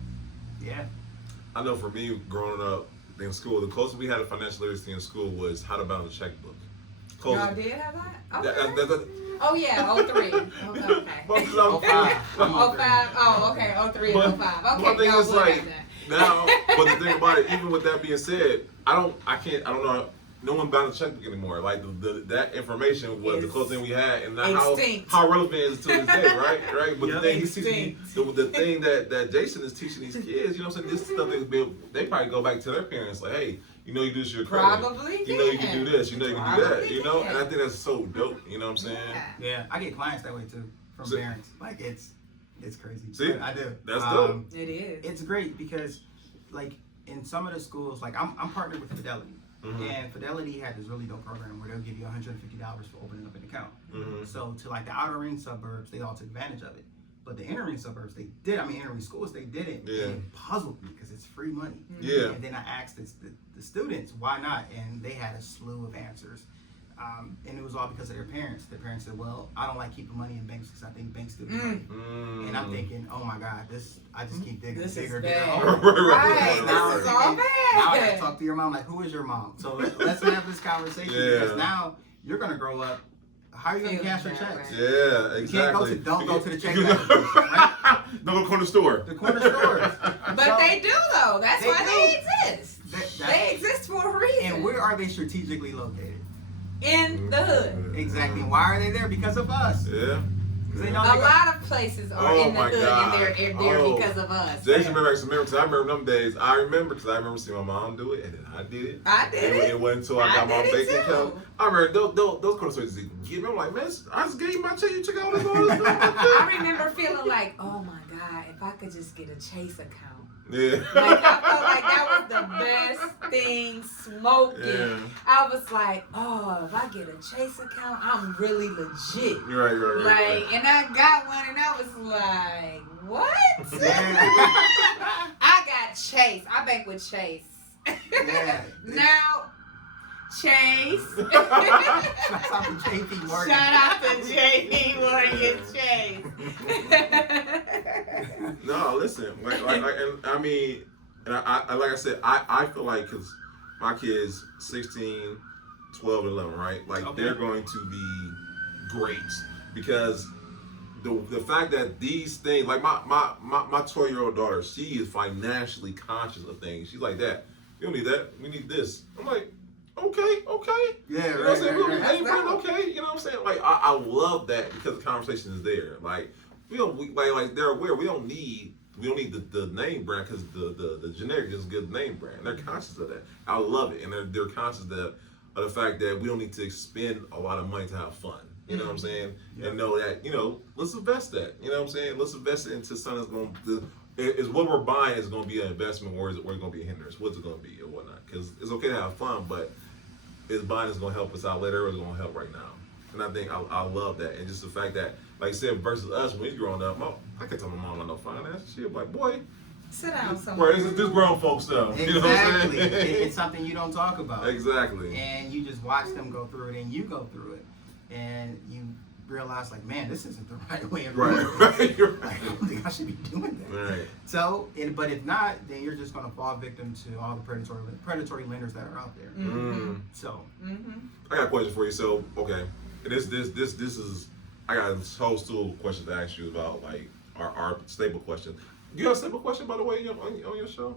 yeah. I know for me, growing up in school, the closest we had to financial literacy in school was how to balance a checkbook. Y'all did have that? Okay. Oh yeah, 03. Okay. 05. 05. Oh, okay. 03 and 05. Okay. My thing is like that. now, but the thing about it, even with that being said, I don't know. No one balance a checkbook anymore. Like that information was the closest thing we had, and how relevant is it to this day, right? Right. But the thing he's teaching, the thing that Jason is teaching these kids, you know what I'm saying? This stuff they probably go back to their parents like, hey, you do this to your credit. Probably. You know you can do this. You know you can do that. You know, and I think that's so dope. You know what I'm saying? Yeah, I get clients that way too from parents. Like it's crazy. See, I do. That's dope. It is. It's great because, like, in some of the schools, like I'm partnered with Fidelity. And Fidelity had this really dope program where they'll give you $150 for opening up an account. So to like the outer ring suburbs, they all took advantage of it. But the inner ring suburbs, inner ring schools, they didn't. Yeah. And it puzzled me because it's free money. Yeah. And then I asked the students, why not? And they had a slew of answers. And it was all because of their parents. Their parents said, well, I don't like keeping money in banks because I think banks do money. And I'm thinking, oh my God, I just keep digging bigger, bigger. Right. Now, this is all bad. Now I gotta talk to your mom. Like, who is your mom? So let's have this conversation because now you're gonna grow up. How are you gonna cash your checks? Yeah, exactly. Don't go to the check application, right? Don't go to the corner store. The corner stores. But they do though. That's why they exist. They exist for a reason. And where are they strategically located? In the hood. Exactly. And why are they there? Because of us. Yeah. They A know lot of places are in the hood and they're there because of us. Jason, I remember them days. I remember seeing my mom do it, and then I did it. I did it. It wasn't until I got my bank account. I remember those corner stores give me. I'm like, man, I just gave you my check. You took all this. I remember feeling like, oh my God, if I could just get a Chase account. Yeah. Like I felt like that was the best thing smoking. Yeah. I was like, oh, if I get a Chase account, I'm really legit. Right. And I got one and I was like, what? I got Chase. I bank with Chase. Yeah. Now, Chase. Shout out to JP Morgan. Shout out to JP Morgan Chase. No, listen, like, and I mean, and I like I said, I feel like because my kids 16, 12, and 11, right? Like they're going to be great because the fact that these things, like my 12-year-old daughter, she is financially conscious of things. She's like, Dad, we don't need that. We need this. I'm like, okay. Yeah, you know what I'm saying? Okay, you know what I'm saying? Like I love that because the conversation is there. Like like they're aware we don't need the name brand because the generic is a good name brand. They're conscious of that. I love it, and they're conscious of the fact that we don't need to spend a lot of money to have fun. You know what I'm saying? Yeah. And know that let's invest that. You know what I'm saying? Let's invest it into something that's going to. Is what we're buying is going to be an investment or is it going to be a hindrance? What's it going to be or whatnot? Because it's okay to have fun, but is buying is going to help us out later or is it going to help right now? And I think I love that. And just the fact that, like you said, versus us, when he's growing up, I can't tell my mom about no finance. She'll be like, boy, sit down somewhere. This grown folks stuff. Exactly. You know what I'm saying? It's something you don't talk about. Exactly. And you just watch them go through it and you go through it. And you realize, like, man, this isn't the right way of doing it. Right. You're right. Like, I don't think I should be doing that. Right. So, but if not, then you're just going to fall victim to all the predatory lenders that are out there. So, I got a question for you. So, okay, this is I got this whole slew of questions to ask you about, like our staple question. Do you have a staple question, by the way, on your show?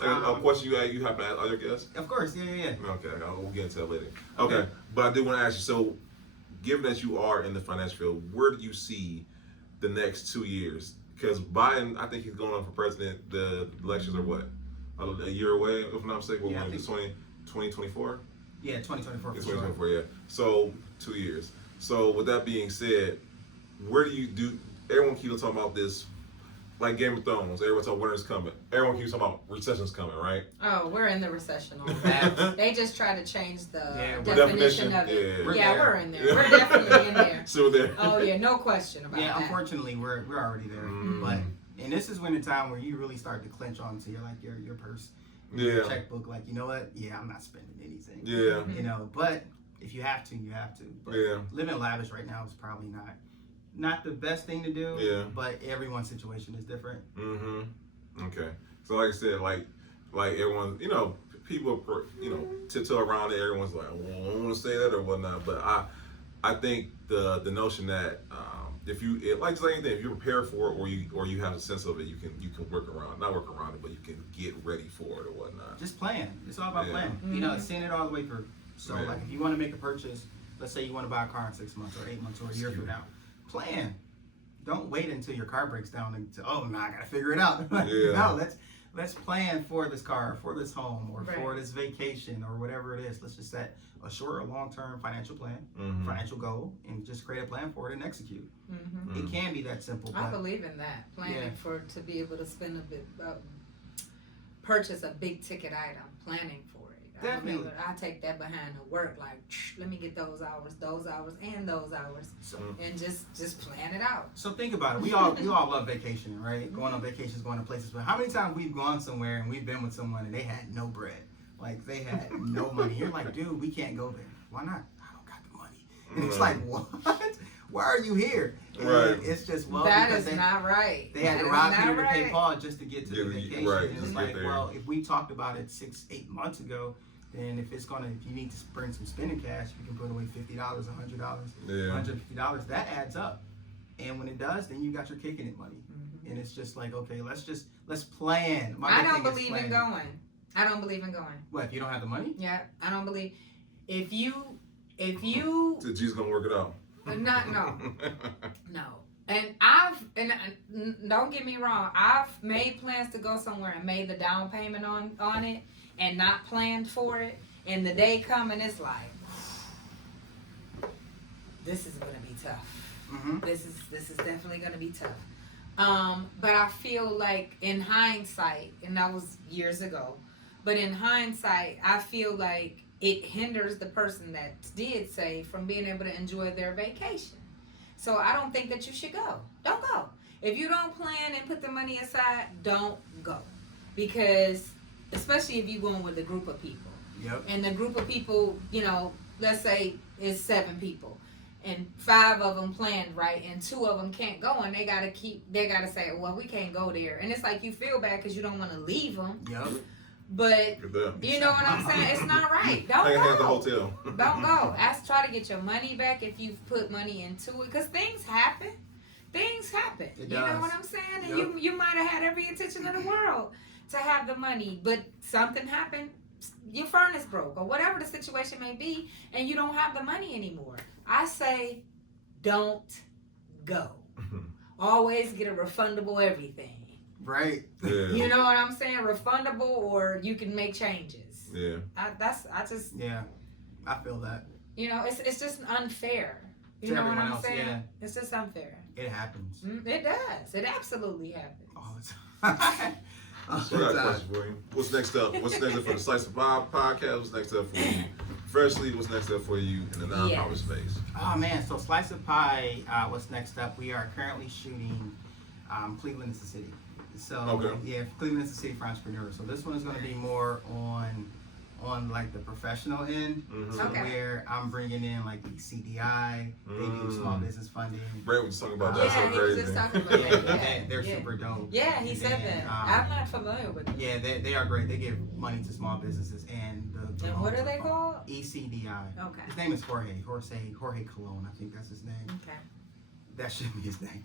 A question you have to ask other guests? Of course, yeah. Okay, we'll get into that later. Okay, but I do want to ask you. So, given that you are in the financial field, where do you see the next 2 years? Because Biden, I think he's going on for president. The elections are what? A year away, if I'm not mistaken. We're going to 2024? Yeah, 2024. It's 2024, yeah. So, 2 years. So, with that being said, where do you do? Everyone keeps talking about this, like Game of Thrones. Everyone talking winter's coming. Everyone keeps talking about recession's coming, right? Oh, we're in the recession on that. They just try to change the definition of it. Yeah, we're in there. We're definitely in there. So there. Oh yeah, no question about that. Yeah, unfortunately, we're already there. But And this is when the time where you really start to clench onto your purse, Yeah. your checkbook. Like, you know what? Yeah, I'm not spending anything. Yeah. You know, but if you have to, you have to. But living lavish right now is probably not the best thing to do. Yeah. But everyone's situation is different. Okay. So like I said, like everyone, you know, people, you know, tiptoe around it. Everyone's like, well, I don't want to say that or whatnot. But I think the notion that if you like anything, if you prepare for it or you have a sense of it, you can not work around it, but you can get ready for it or whatnot. Just plan. It's all about planning. You know, seeing it all the way through. So like if you want to make a purchase, let's say you want to buy a car in 6 months or 8 months or a year from now, plan. Don't wait until your car breaks down and I gotta figure it out. No, let's plan for this car, for this home, or for this vacation, or whatever it is. Let's just set a short or long-term financial plan, financial goal, and just create a plan for it and execute. It can be that simple. I believe in that planning to be able to spend a bit, purchase a big ticket item, planning for it. Definitely. I take that behind the work. Like, let me get those hours, and those hours, and just plan it out. So think about it. We all love vacationing, right? Going on vacations, going to places. But how many times we've gone somewhere and we've been with someone and they had no bread, like they had no money. You're like, dude, we can't go there. Why not? I don't got the money. And it's like, what? Why are you here? And it's just that is not right. They had to rob Peter to pay Paul just to get to the vacation. Right. And it's like, well, if we talked about it 6-8 months ago. Then if you need to bring some spending cash, you can put away $50, $100, $150. That adds up, and when it does, then you got your kicking it money, and it's just like, okay, let's plan. I don't believe in going. I don't believe in going. What, if you don't have the money? Yeah, I don't believe. If you. So Jesus gonna work it out. No. And don't get me wrong, I've made plans to go somewhere and made the down payment on it and not planned for it, and the day come and it's like, this is gonna be tough. This is definitely gonna be tough. But I feel like in hindsight, and that was years ago, but in hindsight, I feel like it hinders the person that did say from being able to enjoy their vacation. So I don't think that you should go. Don't go. If you don't plan and put the money aside, don't go. Because, especially if you're going with a group of people. Yep. And the group of people, you know, let's say it's 7 people. And 5 of them planned right, and 2 of them can't go, and they gotta say, well, we can't go there. And it's like you feel bad because you don't want to leave them. Yep. But you know what I'm saying? It's not right. Don't go. Have the hotel. Don't go. Try to get your money back if you've put money into it, because things happen. Things happen. You know what I'm saying? And you might have had every intention in the world to have the money, but something happened. Your furnace broke, or whatever the situation may be, and you don't have the money anymore. I say, don't go. Always get a refundable everything. Right. Yeah. You know what I'm saying? Refundable, or you can make changes. Yeah. Yeah, I feel that. You know, it's just unfair. You To know what everyone I'm else, saying? yeah. It's just unfair. It happens. It does. It absolutely happens. All the time. So I got a question for you. What's next up? What's next up for the Slice of Bob podcast? What's next up for you? Firstly, what's next up for you in the nonprofit space? Oh man, so Slice of Pie, what's next up? We are currently shooting Cleveland is the city. So Cleveland is the city for entrepreneurs. So this one is going to be more on like the professional end, so where I'm bringing in like the CDI, they do small business funding. Brad was talking about that. Yeah, he was just talking about that. They're super dope. Yeah, he said that. I'm not familiar with them. Yeah, they are great. They give money to small businesses and and what are they called? ECDI. Okay. His name is Jorge Colon. I think that's his name. Okay. That should be his name.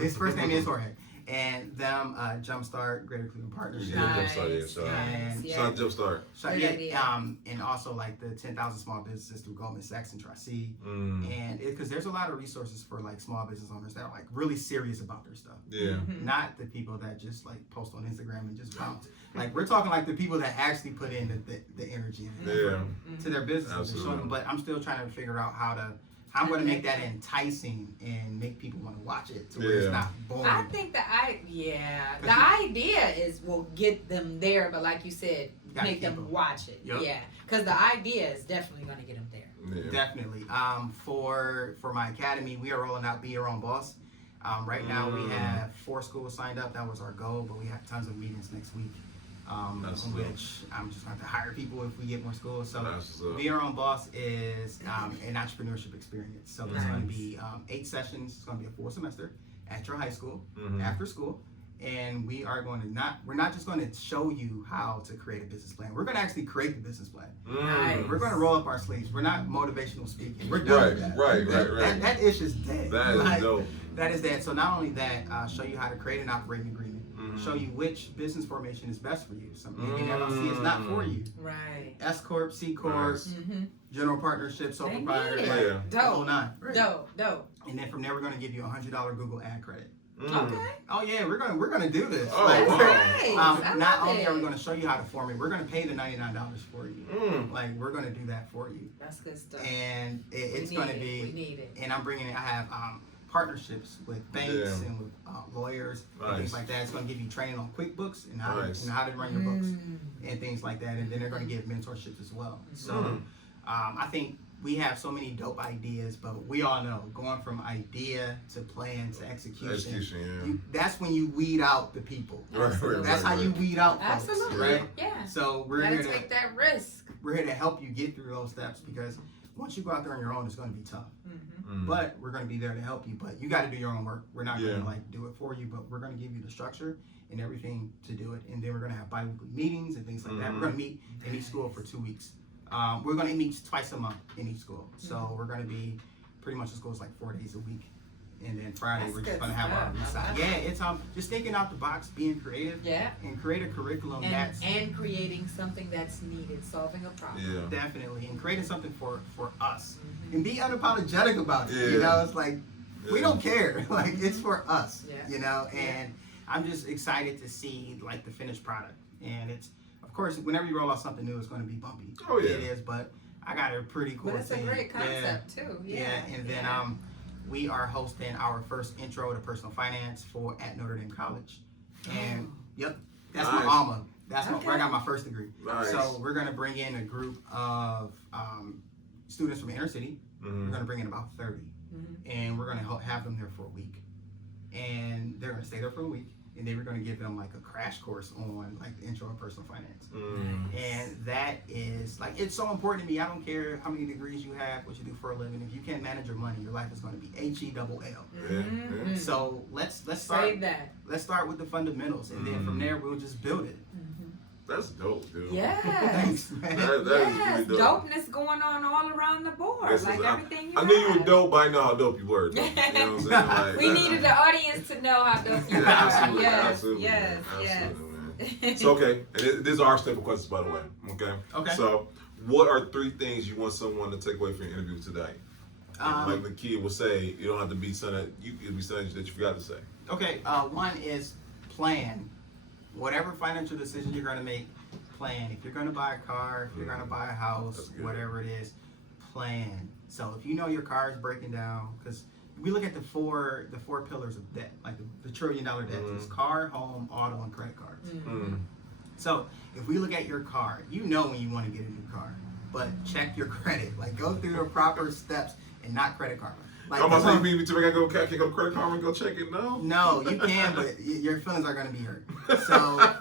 His first name is Jorge. And them Jumpstart Greater Cleveland Partnership. Nice. Jumpstart. And also like the 10,000 small businesses through Goldman Sachs and Tri-C. And because there's a lot of resources for like small business owners that are like really serious about their stuff. Yeah. Not the people that just like post on Instagram and just bounce. Like we're talking like the people that actually put in the energy and to their business. But I'm still trying to figure out how I'm going to make that enticing and make people want to watch it to where it's not boring. I think the idea is we'll get them there, but like you said, make them watch it. Yep. Yeah, because the idea is definitely going to get them there. Yeah. Definitely. For my academy, we are rolling out Be Your Own Boss. Right now we have 4 schools signed up. That was our goal, but we have tons of meetings next week. Which I'm just going to hire people if we get more schools. So Be Your Own Boss is an entrepreneurship experience. So it's going to be 8 sessions. It's going to be a full semester at your high school, after school. And we are going to we're not just going to show you how to create a business plan. We're going to actually create the business plan. Nice. We're going to roll up our sleeves. We're not motivational speaking. We're done with that. Right. That ish is dead. That is dope. That is dead. So not only that, show you how to create an operating agreement. Show you which business formation is best for you. Some maybe an LLC is not for you. Right. S corp, C corp, general partnership, sole proprietor. Dope. Dope. And then from there, we're going to give you a $100 Google ad credit. Okay. Oh yeah, we're gonna do this. Oh, wow. Not only are we going to show you how to form it, we're going to pay the $99 for you. Like we're going to do that for you. That's good stuff. And it's going to be. We need it. And I'm bringing it. I have partnerships with banks and with lawyers and things like that. It's going to give you training on QuickBooks and how to run your books and things like that. And then they're going to give mentorships as well. So I think we have so many dope ideas, but we all know going from idea to plan to execution, that's when you weed out the people. That's how you weed out folks. Absolutely. Right? Yeah. So we're here here to take that risk. We're here to help you get through those steps because once you go out there on your own, it's going to be tough. But we're going to be there to help you. But you got to do your own work. We're not going to do it for you, but we're going to give you the structure and everything to do it. And then we're going to have bi-weekly meetings and things like that. We're going to meet in each school for 2 weeks. We're going to meet twice a month in each school. So we're going to be pretty much the school's like 4 days a week. And then Friday, we're just going to have our side. Yeah, it's just thinking out the box, being creative. Yeah. And create a curriculum and creating something that's needed, solving a problem. Yeah. Definitely. And creating something for us. And be unapologetic about it. You know, it's like, we don't care. Like, it's for us. You know, and I'm just excited to see, like, the finished product. And it's, of course, whenever you roll out something new, it's going to be bumpy. Oh, yeah. It is, but I got a pretty cool But it's a great concept, too. Yeah. And then, we are hosting our first intro to personal finance at Notre Dame College. And that's my alma. That's where I got my first degree. So we're going to bring in a group of students from the inner city. We're going to bring in about 30. And we're going to have them there for a week. And they're going to stay there for a week. And then we're going to give them like a crash course on like the intro to personal finance. And that is like, it's so important to me. I don't care how many degrees you have, what you do for a living. If you can't manage your money, your life is going to be HELL. So let's start. Let's start with the fundamentals, and then from there we'll just build it. That's dope, dude. Yeah. Thanks, man. That is really dope. Dopeness going on all around the board. Everything you I knew you were dope, but I know how dope you were. You know what I'm saying? Like, we needed the audience to know how dope you were. Absolutely. Yes. So, okay, and these are our simple questions, by the way. Okay. So, what are 3 things you want someone to take away from your interview today? Like the kid will say, you don't have to be something it'll be something that you forgot to say. Okay. One is plan. Whatever financial decision you're going to make, plan. If you're going to buy a car, if you're going to buy a house, whatever it is, plan. So if you know your car is breaking down, because we look at the four pillars of debt, like the $1 trillion debt. It's car, home, auto, and credit cards. So if we look at your car, you know when you want to get a new car, but check your credit. Like go through the proper steps and not credit card. Like, I'm about to say, I can't go to credit card and go check it. No, you can, but your feelings are going to be hurt. So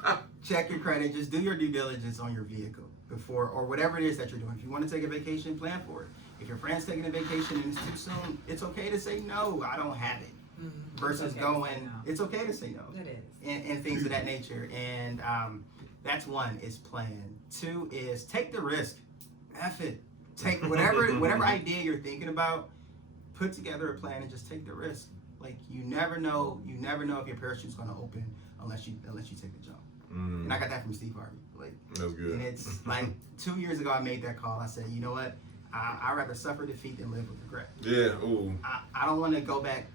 check your credit. Just do your due diligence on your vehicle before, or whatever it is that you're doing. If you want to take a vacation, plan for it. If your friend's taking a vacation and it's too soon, it's okay to say no. I don't have it. Versus going, it's okay to say no. It is. And things of that nature. And that's 1 is plan. 2 is take the risk. F it. Take whatever idea you're thinking about. Put together a plan and just take the risk. Like you never know if your parachute's gonna open unless you take the jump. And I got that from Steve Harvey. Like that's good. And it's like 2 years ago I made that call. I said, you know what? I'd rather suffer defeat than live with regret. Yeah. Ooh. I don't want to go back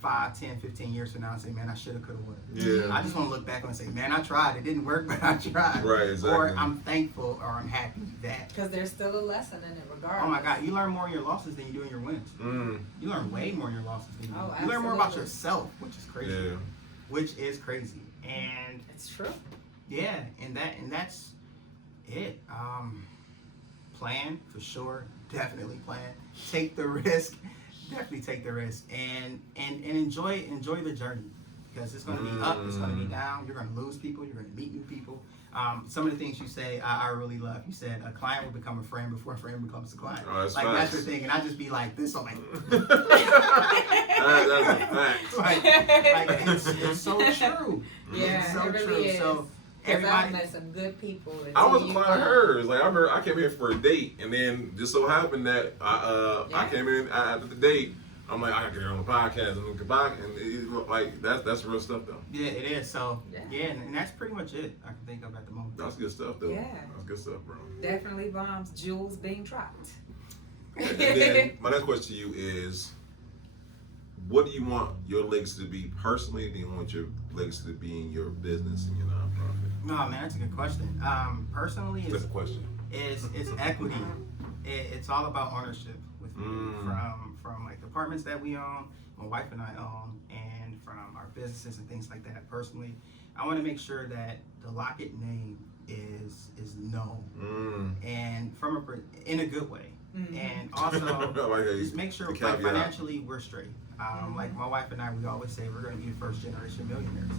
5, 10, 15 years from now and say, man, I should have, could have, would have. Yeah. I just want to look back and say, man, I tried. It didn't work, but I tried. Right, exactly. Or I'm thankful or I'm happy that. Because there's still a lesson in it regardless. Oh my God, you learn more in your losses than you do in your wins. You learn way more in your losses than you do. Oh, you learn more about yourself, which is crazy. Yeah. Which is crazy. And it's true. Yeah, and that's it. Plan for sure. Definitely plan. Take the risk. definitely take the risk and enjoy the journey, because it's going to be up, it's going to be down. You're going to lose people, you're going to meet new people. Some of the things you say, I really love. You said a client will become a friend before a friend becomes a client. Oh, that's like facts. that's your thing, and I just be like this. I'm like, That's a fact. like it's so true. Yeah, it's so it really true. is. So I've everybody, met some good people. I was a until client of you- hers. Like I remember, I came here for a date, and then just so happened that I Yeah. came in after the date. I'm like, I gotta get her on the podcast, and come back, and like that's real stuff though. yeah, it is. So Yeah. and that's pretty much it I can think of at the moment. That's good stuff though. Yeah. That's good stuff, bro. Definitely bombs, jewels being dropped. And then my next question to you is, what do you want your legacy to be personally? Do you want your legacy to be in your business and your nonprofit? No, man, that's a good question. Personally, That's a question. it's equity. It's all about ownership with me. From like departments that we own, my wife and I own, and from our businesses and things like that. Personally, I want to make sure that the Lockett name is known, and in a good way. And also just make sure like, financially we're straight. Like my wife and I, we always say we're going to be the first generation millionaires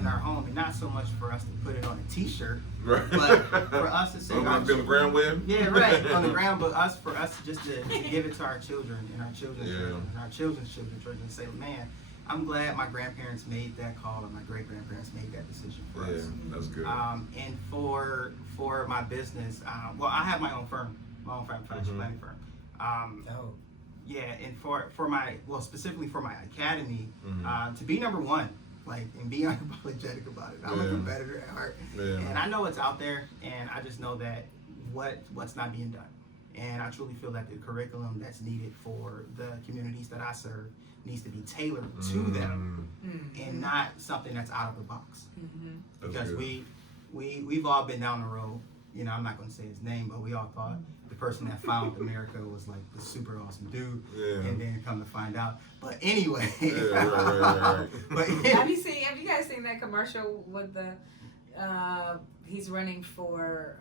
in our home, and not so much for us to put it on a T-shirt, Right. but for us to say, I'm gonna be on the ground with. yeah, right, on the ground, but for us just to give it to our children and our children's children and our children's children, and say, man, I'm glad my grandparents made that call and my great grandparents made that decision for us. Yeah, that's good. And for my business, well, I have my own firm, my own financial planning firm. Yeah, and for my, well, specifically for my academy, to be number one, like, and be unapologetic about it. I'm a competitor at heart, and I know it's out there, and I just know that what's not being done. And I truly feel that the curriculum that's needed for the communities that I serve needs to be tailored to them, and not something that's out of the box. Because we've all been down the road. You know, I'm not going to say his name, but we all thought the person that founded America was like the super awesome dude, and then come to find out. But anyway, right. But Have you guys seen that commercial with the he's running for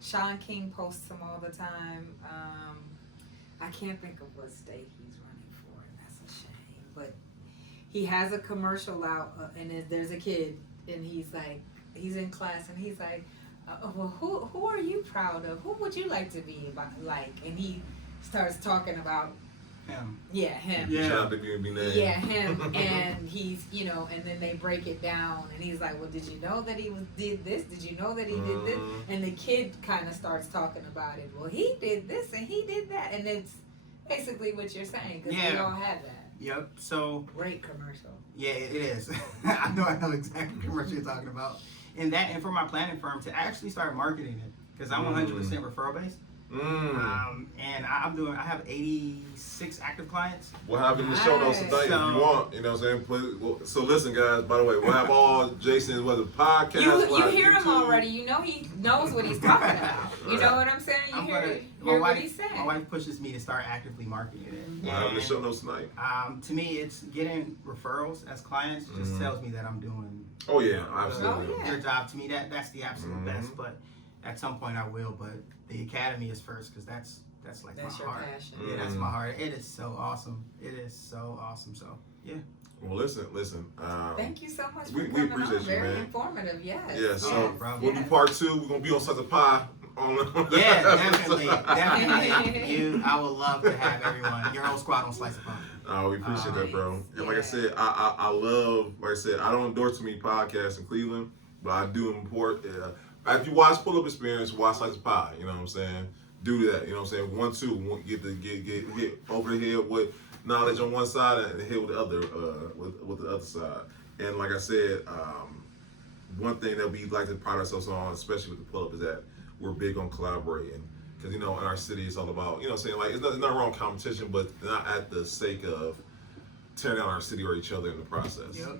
Sean King posts him all the time. I can't think of what state he's running for, and that's a shame. But he has a commercial out, and there's a kid, and he's in class, and he's like, well, who are you proud of? Who would you like to be like? And he starts talking about him. Yeah, him. Yeah. Him. And he's, and then they break it down, and he's like, well, did you know that he did this? Did you know that he did this? And the kid kind of starts talking about it. Well, he did this and he did that, and it's basically what you're saying, because we all have that. Yep. So great commercial. Yeah, it is. I know exactly the commercial you're talking about. And for my planning firm to actually start marketing it, because I'm 100% referral based. And I have 86 active clients. We'll have it in the show notes tonight if you want. You know what I'm saying? So listen, guys, by the way, we'll have all Jason's podcast. You hear him already. You know he knows what he's talking about. You know what I'm saying? You hear what he's saying. My wife pushes me to start actively marketing it. We'll have it in the show notes tonight. To me, it's getting referrals as clients just tells me that I'm doing absolutely. Their job. To me, that's the absolute best. But at some point I will. But the academy is first, because that's like that's my your heart. passion. Yeah, that's my heart. It is so awesome. It is so awesome. So yeah. Well, listen. Thank you so much for we coming appreciate on. you, Very man. informative. Yes. Yeah. So yes. we'll do part 2. We're gonna be on Slice of Pie. Yeah, definitely. I would love to have everyone, your whole squad on Slice of Pie. Oh, we appreciate that, bro. And like I said, I love, like I said, I don't endorse too many podcasts in Cleveland, but I do import. If you watch Pull Up Experience, watch Slice of Pie. You know what I'm saying? Do that. You know what I'm saying? 1, 2, get hit over the head with knowledge on one side and hit with the other, with the other side. And like I said, one thing that we like to pride ourselves on, especially with the Pull Up, is that we're big on collaborating. Because, in our city, it's all about, saying, like, it's nothing wrong with competition, but not at the sake of tearing down our city or each other in the process. Yep.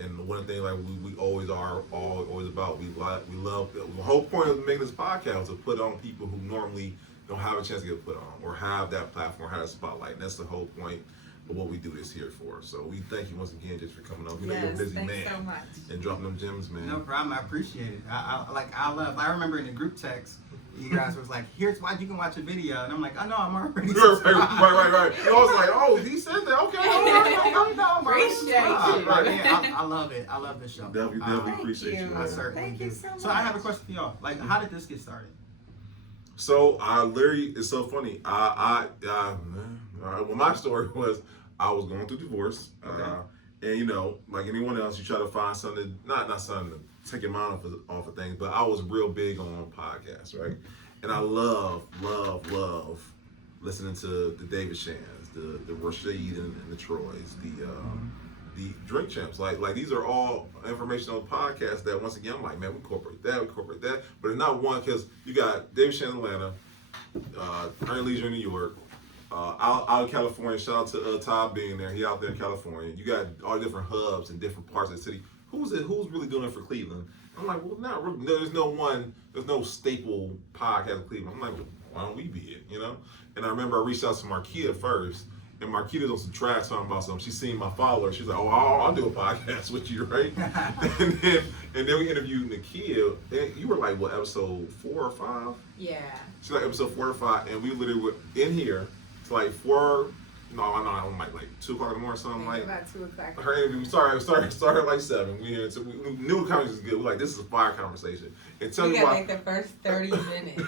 And one thing, like, we always are always about, we love, the whole point of making this podcast is to put on people who normally don't have a chance to get put on or have that platform, have that spotlight. And that's the whole point. what we do this here for. So we thank you once again just for coming on. We know Yes, you're a busy thanks man so much. and dropping them gems, man. No problem. I appreciate it. I remember in the group text, you guys was like, "Here's why you can watch a video," and I'm like, "Oh no, I'm already subscribed." right. And I was like, "Oh, he said that. Okay, all right. Appreciate you. But yeah, I love it. I love this show. Definitely appreciate you, you. man. I certainly Thank do. you so much. So I have a question for y'all. Like, how did this get started? So I literally, it's so funny. Well, my story was I was going through divorce, and you know, like anyone else, you try to find something, not something to take your mind off of things. But I was real big on podcasts, right? And I love listening to the David Shans, the Rashid and the Troys, the Drink Champs. Like these are all informational podcasts that once again I'm like, man, we incorporate that. But it's not one because you got David Shan in Atlanta, Earn Leisure in New York, out in California. Shout out to Todd being there. He out there in California. You got all the different hubs in different parts of the city. Who's really doing it for Cleveland? I'm like, well, not really. There's no staple podcast in Cleveland. I'm like, well, why don't we be it? You know? And I remember I reached out to Marquita first. And Marquita's on some trash talking about something. She's seen my followers. She's like, "Oh, I'll do a podcast with you, right?" and then we interviewed Nakia. And you were like, what, episode 4 or 5? Yeah. She's like episode 4 or 5, and we literally were in here. It's like 4. No, I don't like 2 o'clock in the morning, something like. About 2 o'clock. Her interview started at like 7. We here, so we knew the conversation was good. We're like, this is a fire conversation. And tell You me got why. like the first 30 minutes.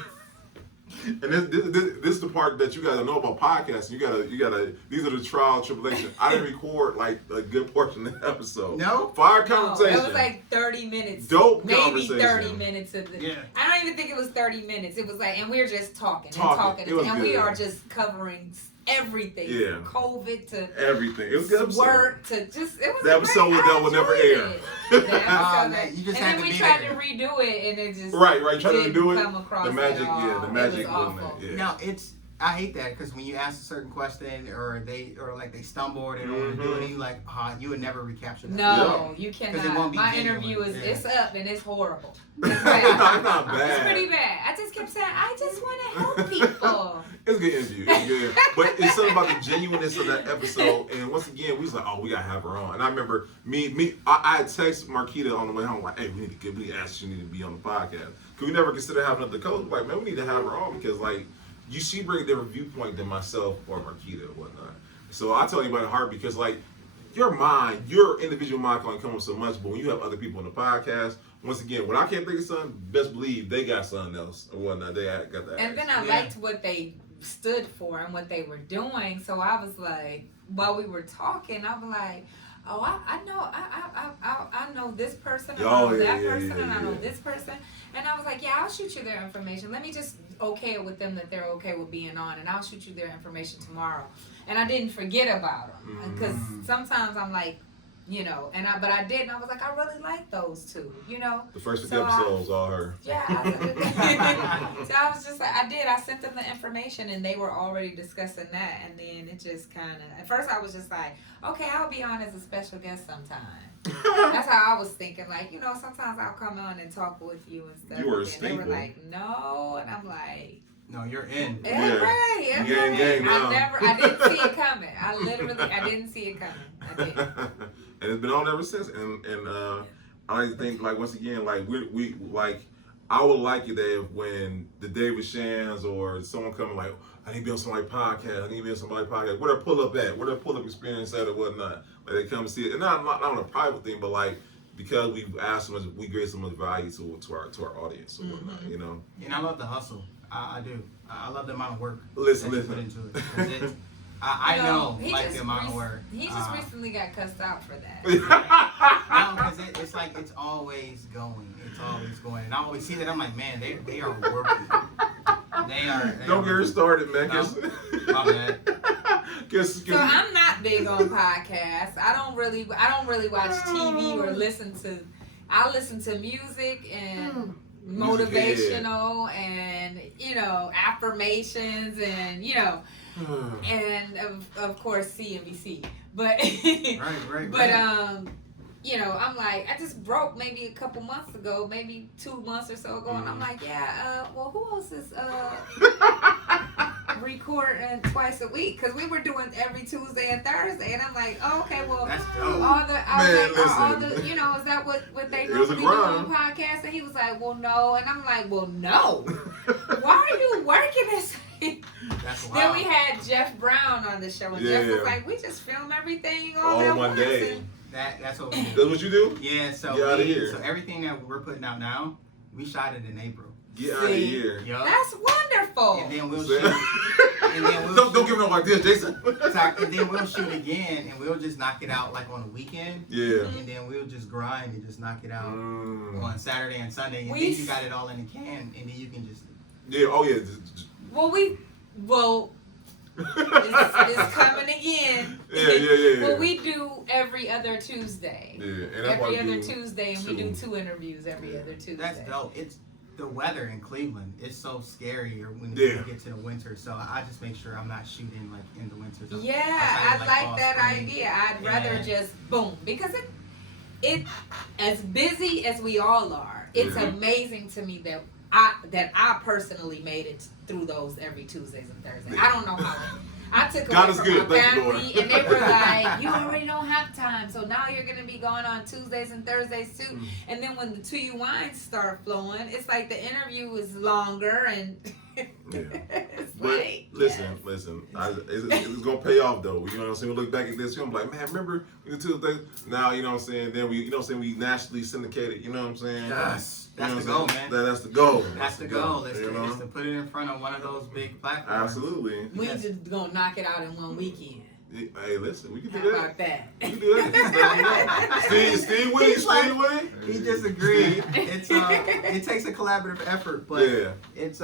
And this is the part that you gotta know about podcasting. You gotta. These are the trial and tribulations. I didn't record like a good portion of the episode. No? Fire No, conversation. it was like 30 minutes. Dope maybe conversation. 30 minutes of the. Yeah. I don't even think it was 30 minutes. It was like, and we're just talking. It was and we good. are just covering everything. Yeah. From COVID to Everything. It was a good episode. work to just. It was The episode that will never air. You just and had then to we be tried there. to redo it, and it just Right. Trying to didn't do it. come across The magic. at all. Yeah. The magic It was wasn't awful. it? Yeah. No, I hate that because when you ask a certain question or they stumble or they don't want to do it, and you like, you would never recapture that. No, you 'Cause it cannot. won't be My genuine. interview is Yeah. it's up and it's horrible. It's not bad. It's pretty bad. I just kept saying, I just want to help people. It's a good interview. It's good. But it's something about the genuineness of that episode. And once again, we was like, oh, we gotta have her on. And I remember I had texted Marquita on the way home, like, hey, we need to ask she need to be on the podcast. Cause we never considered having another coach. Like, man, we need to have her on because like she brings a different viewpoint than myself or Marquita or whatnot. So I tell anybody heart because like your individual mind can only come up so much, but when you have other people on the podcast, once again, when I can't think of something, best believe they got something else or whatnot. They got that. And then I liked what they stood for and what they were doing. So I was like, while we were talking, I was like, oh, I know this person, and I know that person, and I know this person. And I was like, yeah, I'll shoot you their information. Let me just okay it with them that they're okay with being on, and I'll shoot you their information tomorrow. And I didn't forget about them because sometimes I'm like, you know, but I did, and I was like, I really like those two, you know. The first 50 episodes, all her. Yeah. So I was just like, I sent them the information, and they were already discussing that, and then it just kind of, at first I was just like, okay, I'll be on as a special guest sometime. That's how I was thinking, like, you know, sometimes I'll come on and talk with you and stuff. You were a and staple. they were like, no, and I'm like, No, you're in. yeah, right. You ain't game now. I didn't see it coming. I didn't see it coming. I didn't. And it's been on ever since. And I like to think, like, once again, like we like I would like it that if when the David Shans or someone coming like, I need to be on somebody's podcast, where their pull up at, where their pull up experience at or whatnot. Like they come and see it. And not on a private thing, but like because we've asked so much, we create so much value to our audience or whatnot, you know. And I love the hustle. I do. I love the amount of work Listen. that you put into it. 'Cause I know like the amount of work. He just recently got cussed out for that. No, because it's like it's always going. It's always going. And I always see that. I'm like, man, they are working. They are. Don't get her started, man. No, my bad. So I'm not big on podcasts. I don't really watch TV or listen to. I listen to music and motivational and affirmations and and of course CNBC. But right. But I'm like, I just broke maybe a couple months ago, maybe 2 months or so ago, and I'm like, well, who else is recording twice a week because we were doing every Tuesday and Thursday, and I'm like, oh, okay, well, That's dope. all the listen. you know, is that what they It was a normally do on grind. podcasts? And he was like, well, no, and I'm like, well, no. Why are you working this? That's wild. Then we had Jeff Brown on the show, and Jeff Yeah. was like, we just film everything All at one once. day. And That's what we do. That's what you do? Yeah, so Get outta here. so everything that we're putting out now, we shot it in April. Get out of See? here. Yup. that's wonderful. And then we'll Say- shoot. And then we'll Don't give me up like this, Jason. Sorry, and then we'll shoot again, and we'll just knock it out like on a weekend. Yeah. And then we'll just grind and just knock it out Mm. on Saturday and Sunday, and We then you got it all in the can, and then you can just. Yeah. Oh yeah. Well, it's coming again. Yeah. Well, we do every other Tuesday. Yeah, and that's why Every we other do Tuesday, and we do 2 interviews every other Tuesday. That's dope. It's the weather in Cleveland. It's so scary when Yeah. we get to the winter. So I just make sure I'm not shooting like in the winter. So Yeah, I I try to, like fall, that spring. idea. I'd rather Yeah. just boom, because it as busy as we all are. It's Yeah. amazing to me that I personally made it through those every Tuesdays and Thursdays. I don't know how. I took God away is from good. my Thank you, family, Lord. and they were like, "You already don't have time, so now you're gonna be going on Tuesdays and Thursdays too." And then when the 2U wines start flowing, it's like the interview is longer, and Yeah. it's But like, listen, yes. it's gonna pay off though. You know what I'm saying? We look back at this, I'm like, man, remember we did Tuesday? Now, you know what I'm saying? Then we nationally syndicated. You know what I'm saying? Yes. You know That's what the I'm goal, saying? man. That's the goal. That's the goal. You know? Is to put it in front of one of those big platforms. Absolutely. We just gonna knock it out in one weekend. Hey, listen, we can How do that. about that? We can do that. Steve with it. He's like- Steve with it. He just agreed. It's it takes a collaborative effort, but Yeah. it's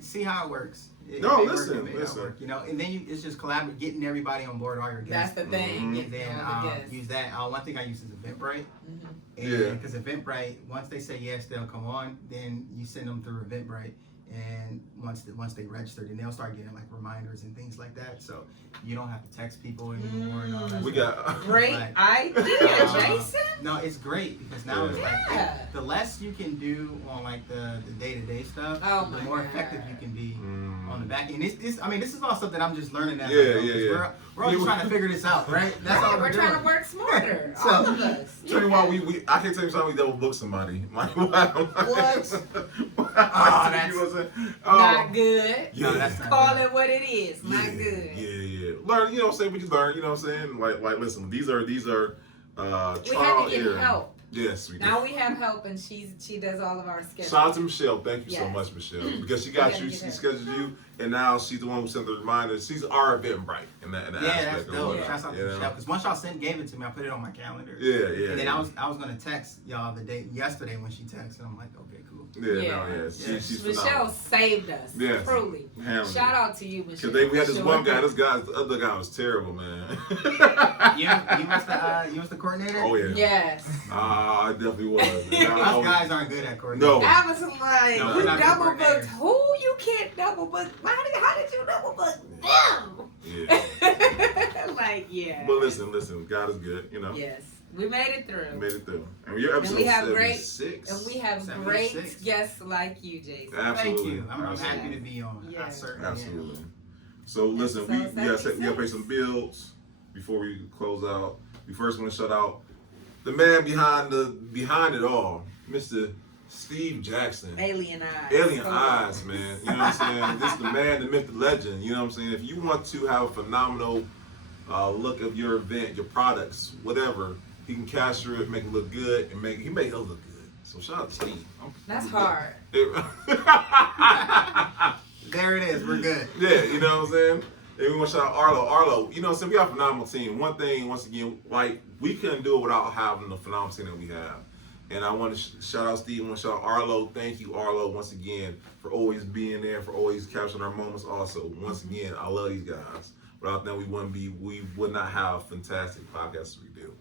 see how it works. It No, may work, listen, it may not listen. work, and then it's just collaborate, getting everybody on board, all your That's guests, the thing. Mhm. and then All the guests. use that. One thing I use is Eventbrite. Mhm. Yeah. Because Eventbrite, once they say yes, they'll come on. Then you send them through Eventbrite, and once they register, then they'll start getting like reminders and things like that. So you don't have to text people anymore. And all that We stuff. got. Great Right. idea, Jason. No, it's great because now it's Yeah. like the less you can do on like the day-to-day stuff, Oh the my more God. effective you can be Mm. on the back end. This is all stuff that I'm just learning as I Yeah, go, yeah, 'cause yeah. We're all just trying to figure this out, right? That's Right, all we're doing. trying to work smarter. So- all of us. Tell you why I can't tell you something we double booked somebody. Like what? that's- Not good. Yeah, that's not Call good. it what it is. Not good. Yeah. Learn, you know what I'm saying? We just learn, you know what I'm saying? Like listen, these are We trial had to get error. help. Yes, we did. Now we have help, and she does all of our scheduling. Shout out to Michelle. Thank you so Yes. much, Michelle. Because she got gotta you, get she her. scheduled you, and now she's the one who sent the reminders. She's our Eventbrite in that Yeah, that's aspect. of dope. it, Shouts out to you know? Michelle. Because once y'all gave it to me, I put it on my calendar. Yeah. And then I was gonna text y'all yesterday when she texted. I'm like, okay, cool. Yeah. Yeah. She's Michelle phenomenal. saved us. Yes. Truly. Handling Shout it. out to you, Michelle. Because we had this Sure. one guy, the other guy was terrible, man. You was the coordinator. Oh yeah. Yes. I definitely was. Us guys aren't good at coordinating. No. I was like, No, you we're not double good booked coordinators. who? You can't double book. How did you double book them? Yeah. Like, yeah. But listen, God is good, you know. Yes. We made it through. We made it through. And we're episode we have 76. And we have 76. great guests like you, Jason. Absolutely. Thank you. I'm Absolutely. happy to be on. Yeah. I certainly am. Absolutely. So listen, we Episode gotta pay 76. some bills before we close out. We first want to shout out the man behind it all, Mr. Steve Jackson. Alien Eyes. Alien Come on. Eyes, man. You know what I'm saying? This is the man, the myth, the legend. You know what I'm saying? If you want to have a phenomenal look of your event, your products, whatever, he can capture it, make it look good, and he make it look good. So shout out to Steve. That's hard. There it is. We're good. Yeah, you know what I'm saying? And we want to shout out Arlo. Arlo, you know what I'm saying? We got a phenomenal team. One thing, once again, like, we couldn't do it without having the phenomenal team that we have. And I want to shout out Steve. I want to shout out Arlo. Thank you, Arlo, once again, for always being there, for always capturing our moments also. Once again, I love these guys. Without them, we would not have fantastic podcasts we do.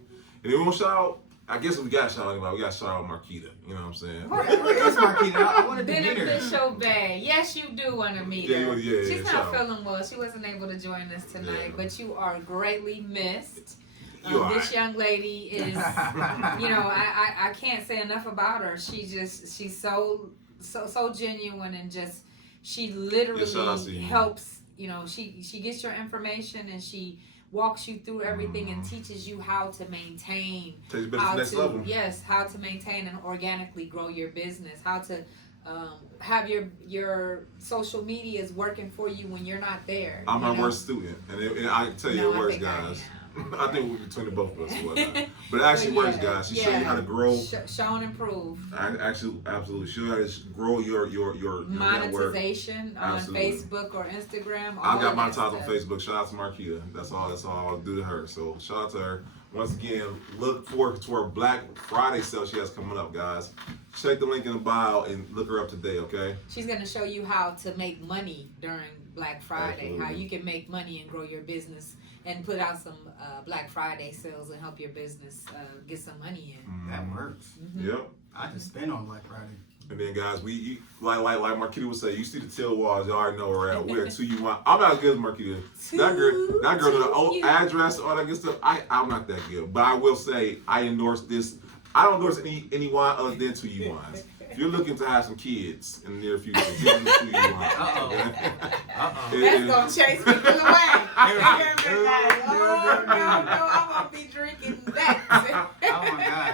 And then we want to shout out, I guess we got to shout out anybody. We got to shout out Marquita. You know what I'm saying? Where is Marquita? I wanted to meet her. Beneficial Bay. Yes, you do want to meet her. Yeah, She's shout not out. feeling well. She wasn't able to join us tonight, Yeah. but you are greatly missed. You are. This young lady is, you know, I can't say enough about her. She's so genuine and just She Yes, literally shout out to you. helps. You know, she gets your information and she walks you through everything and teaches you how to maintain, Take your business to the next level. how to maintain and organically grow your business, how to have your social medias working for you when you're not there. I'm my worst student, and I can tell you it works, guys. I think we're between the both of us, whatnot. But it actually works, guys. She show you how to grow. Show and improve. Actually, absolutely. Show you how to grow your monetization network. on Absolutely. Facebook or Instagram. I got monetized on Facebook. Shout out to Marquita. That's all I'll do to her. So shout out to her. Once again, look forward to her Black Friday sale she has coming up, guys. Check the link in the bio and look her up today, okay? She's gonna show you how to make money during Black Friday. Absolutely. How you can make money and grow your business and put out some Black Friday sales and help your business get some money in. That works. Mm-hmm. Yep. I just spend on Black Friday. And then, guys, like Marquita would say, you see the tail walls, y'all already know where we're at. We're at 2U1. I'm not as good as Marquita. That girl, the old address, all that good stuff. I'm not that good, but I will say I endorse this. I don't endorse any wine other than 2U1s. If you're looking to have some kids in the near future, this is 2U1. That's gonna chase people away. I'm gonna be drinking that. Oh my God.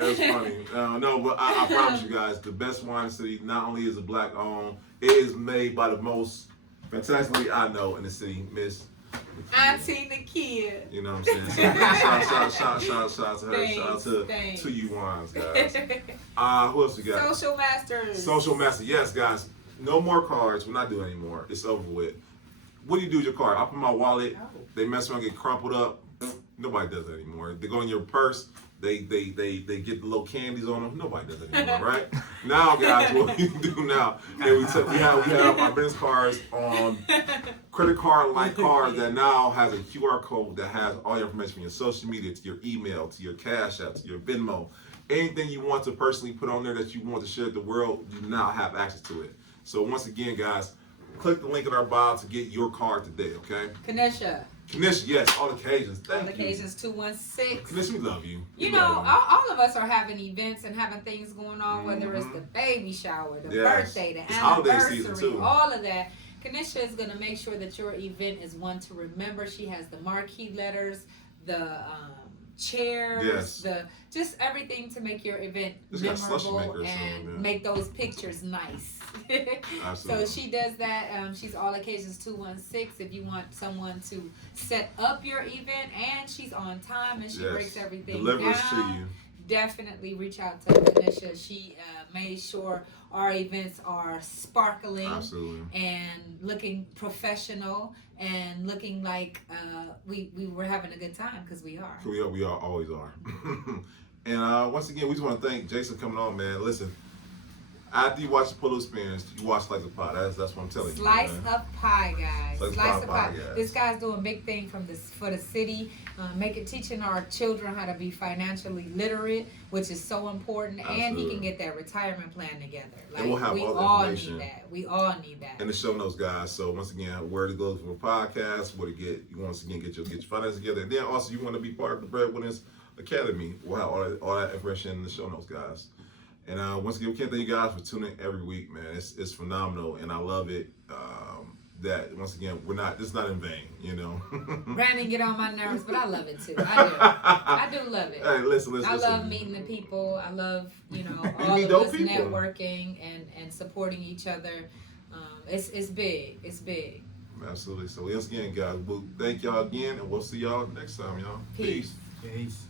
That's funny. No, but I promise you guys, the best wine in the city not only is a black owned, it is made by the most fantastic lady I know in the city, Miss Auntie the kid. You know what I'm saying? So, shout out to her. Thanks, shout out to thanks. 2U1s, guys. Who else we got? Social Masters. Social Master. Yes, guys. No more cards. We're not doing it anymore. It's over with. What do you do with your card? I put my wallet. Oh. They mess around, get crumpled up. Nobody does that anymore. They go in your purse. They get the little candies on them. Nobody does that anymore, right? Now, guys, what we do now is we have our business cards on credit card-like cards that now has a QR code that has all your information from your social media to your email to your Cash App to your Venmo. Anything you want to personally put on there that you want to share with the world, you now have access to it. So once again, guys, click the link in our bio to get your card today, okay? Kanisha, yes, all occasions. Thank all you. occasions 216. Kanisha, we love you. You We know, love you. all of us are having events and having things going on, whether it's the baby shower, the Yes. birthday, the It's holiday season, anniversary, too. all of that. Kanisha is going to make sure that your event is one to remember. She has the marquee letters, the chairs, Yes. just everything to make your event Just got slushy memorable maker or and something, man. make those pictures nice. Absolutely. So she does that. She's all occasions 216 if you want someone to set up your event, and she's on time and she breaks everything Delivers down. to you. Definitely reach out to Kanisha. She made sure our events are sparkling Absolutely. and looking professional and looking like we were having a good time, because we are. We always are. And once again, we just want to thank Jason coming on, man. Listen, after you watch the Polo Experience, you watch Slice of Pie. That's what I'm telling you. Slice man. of pie, guys. Slice of pie, guys. This guy's doing big thing for the city, teaching our children how to be financially literate, which is so important. Absolutely. And he can get that retirement plan together. Like, And we'll have we all the all information. need that. We all need that. And the show notes, guys. So once again, where to go for a podcast, where to get your finances together, and then also you want to be part of the Breadwinners Academy. We'll have all that information in the show notes, guys. And once again, we can't thank you guys for tuning in every week, man. It's phenomenal, and I love it. That once again, this is not in vain, you know. Brandon get on my nerves, but I love it too. I do love it. Hey, listen. I love meeting the people. I love, all meet of dope us people. networking and supporting each other. It's big. It's big. Absolutely. So once again, guys, we'll thank y'all again, and we'll see y'all next time, y'all. Peace. Peace.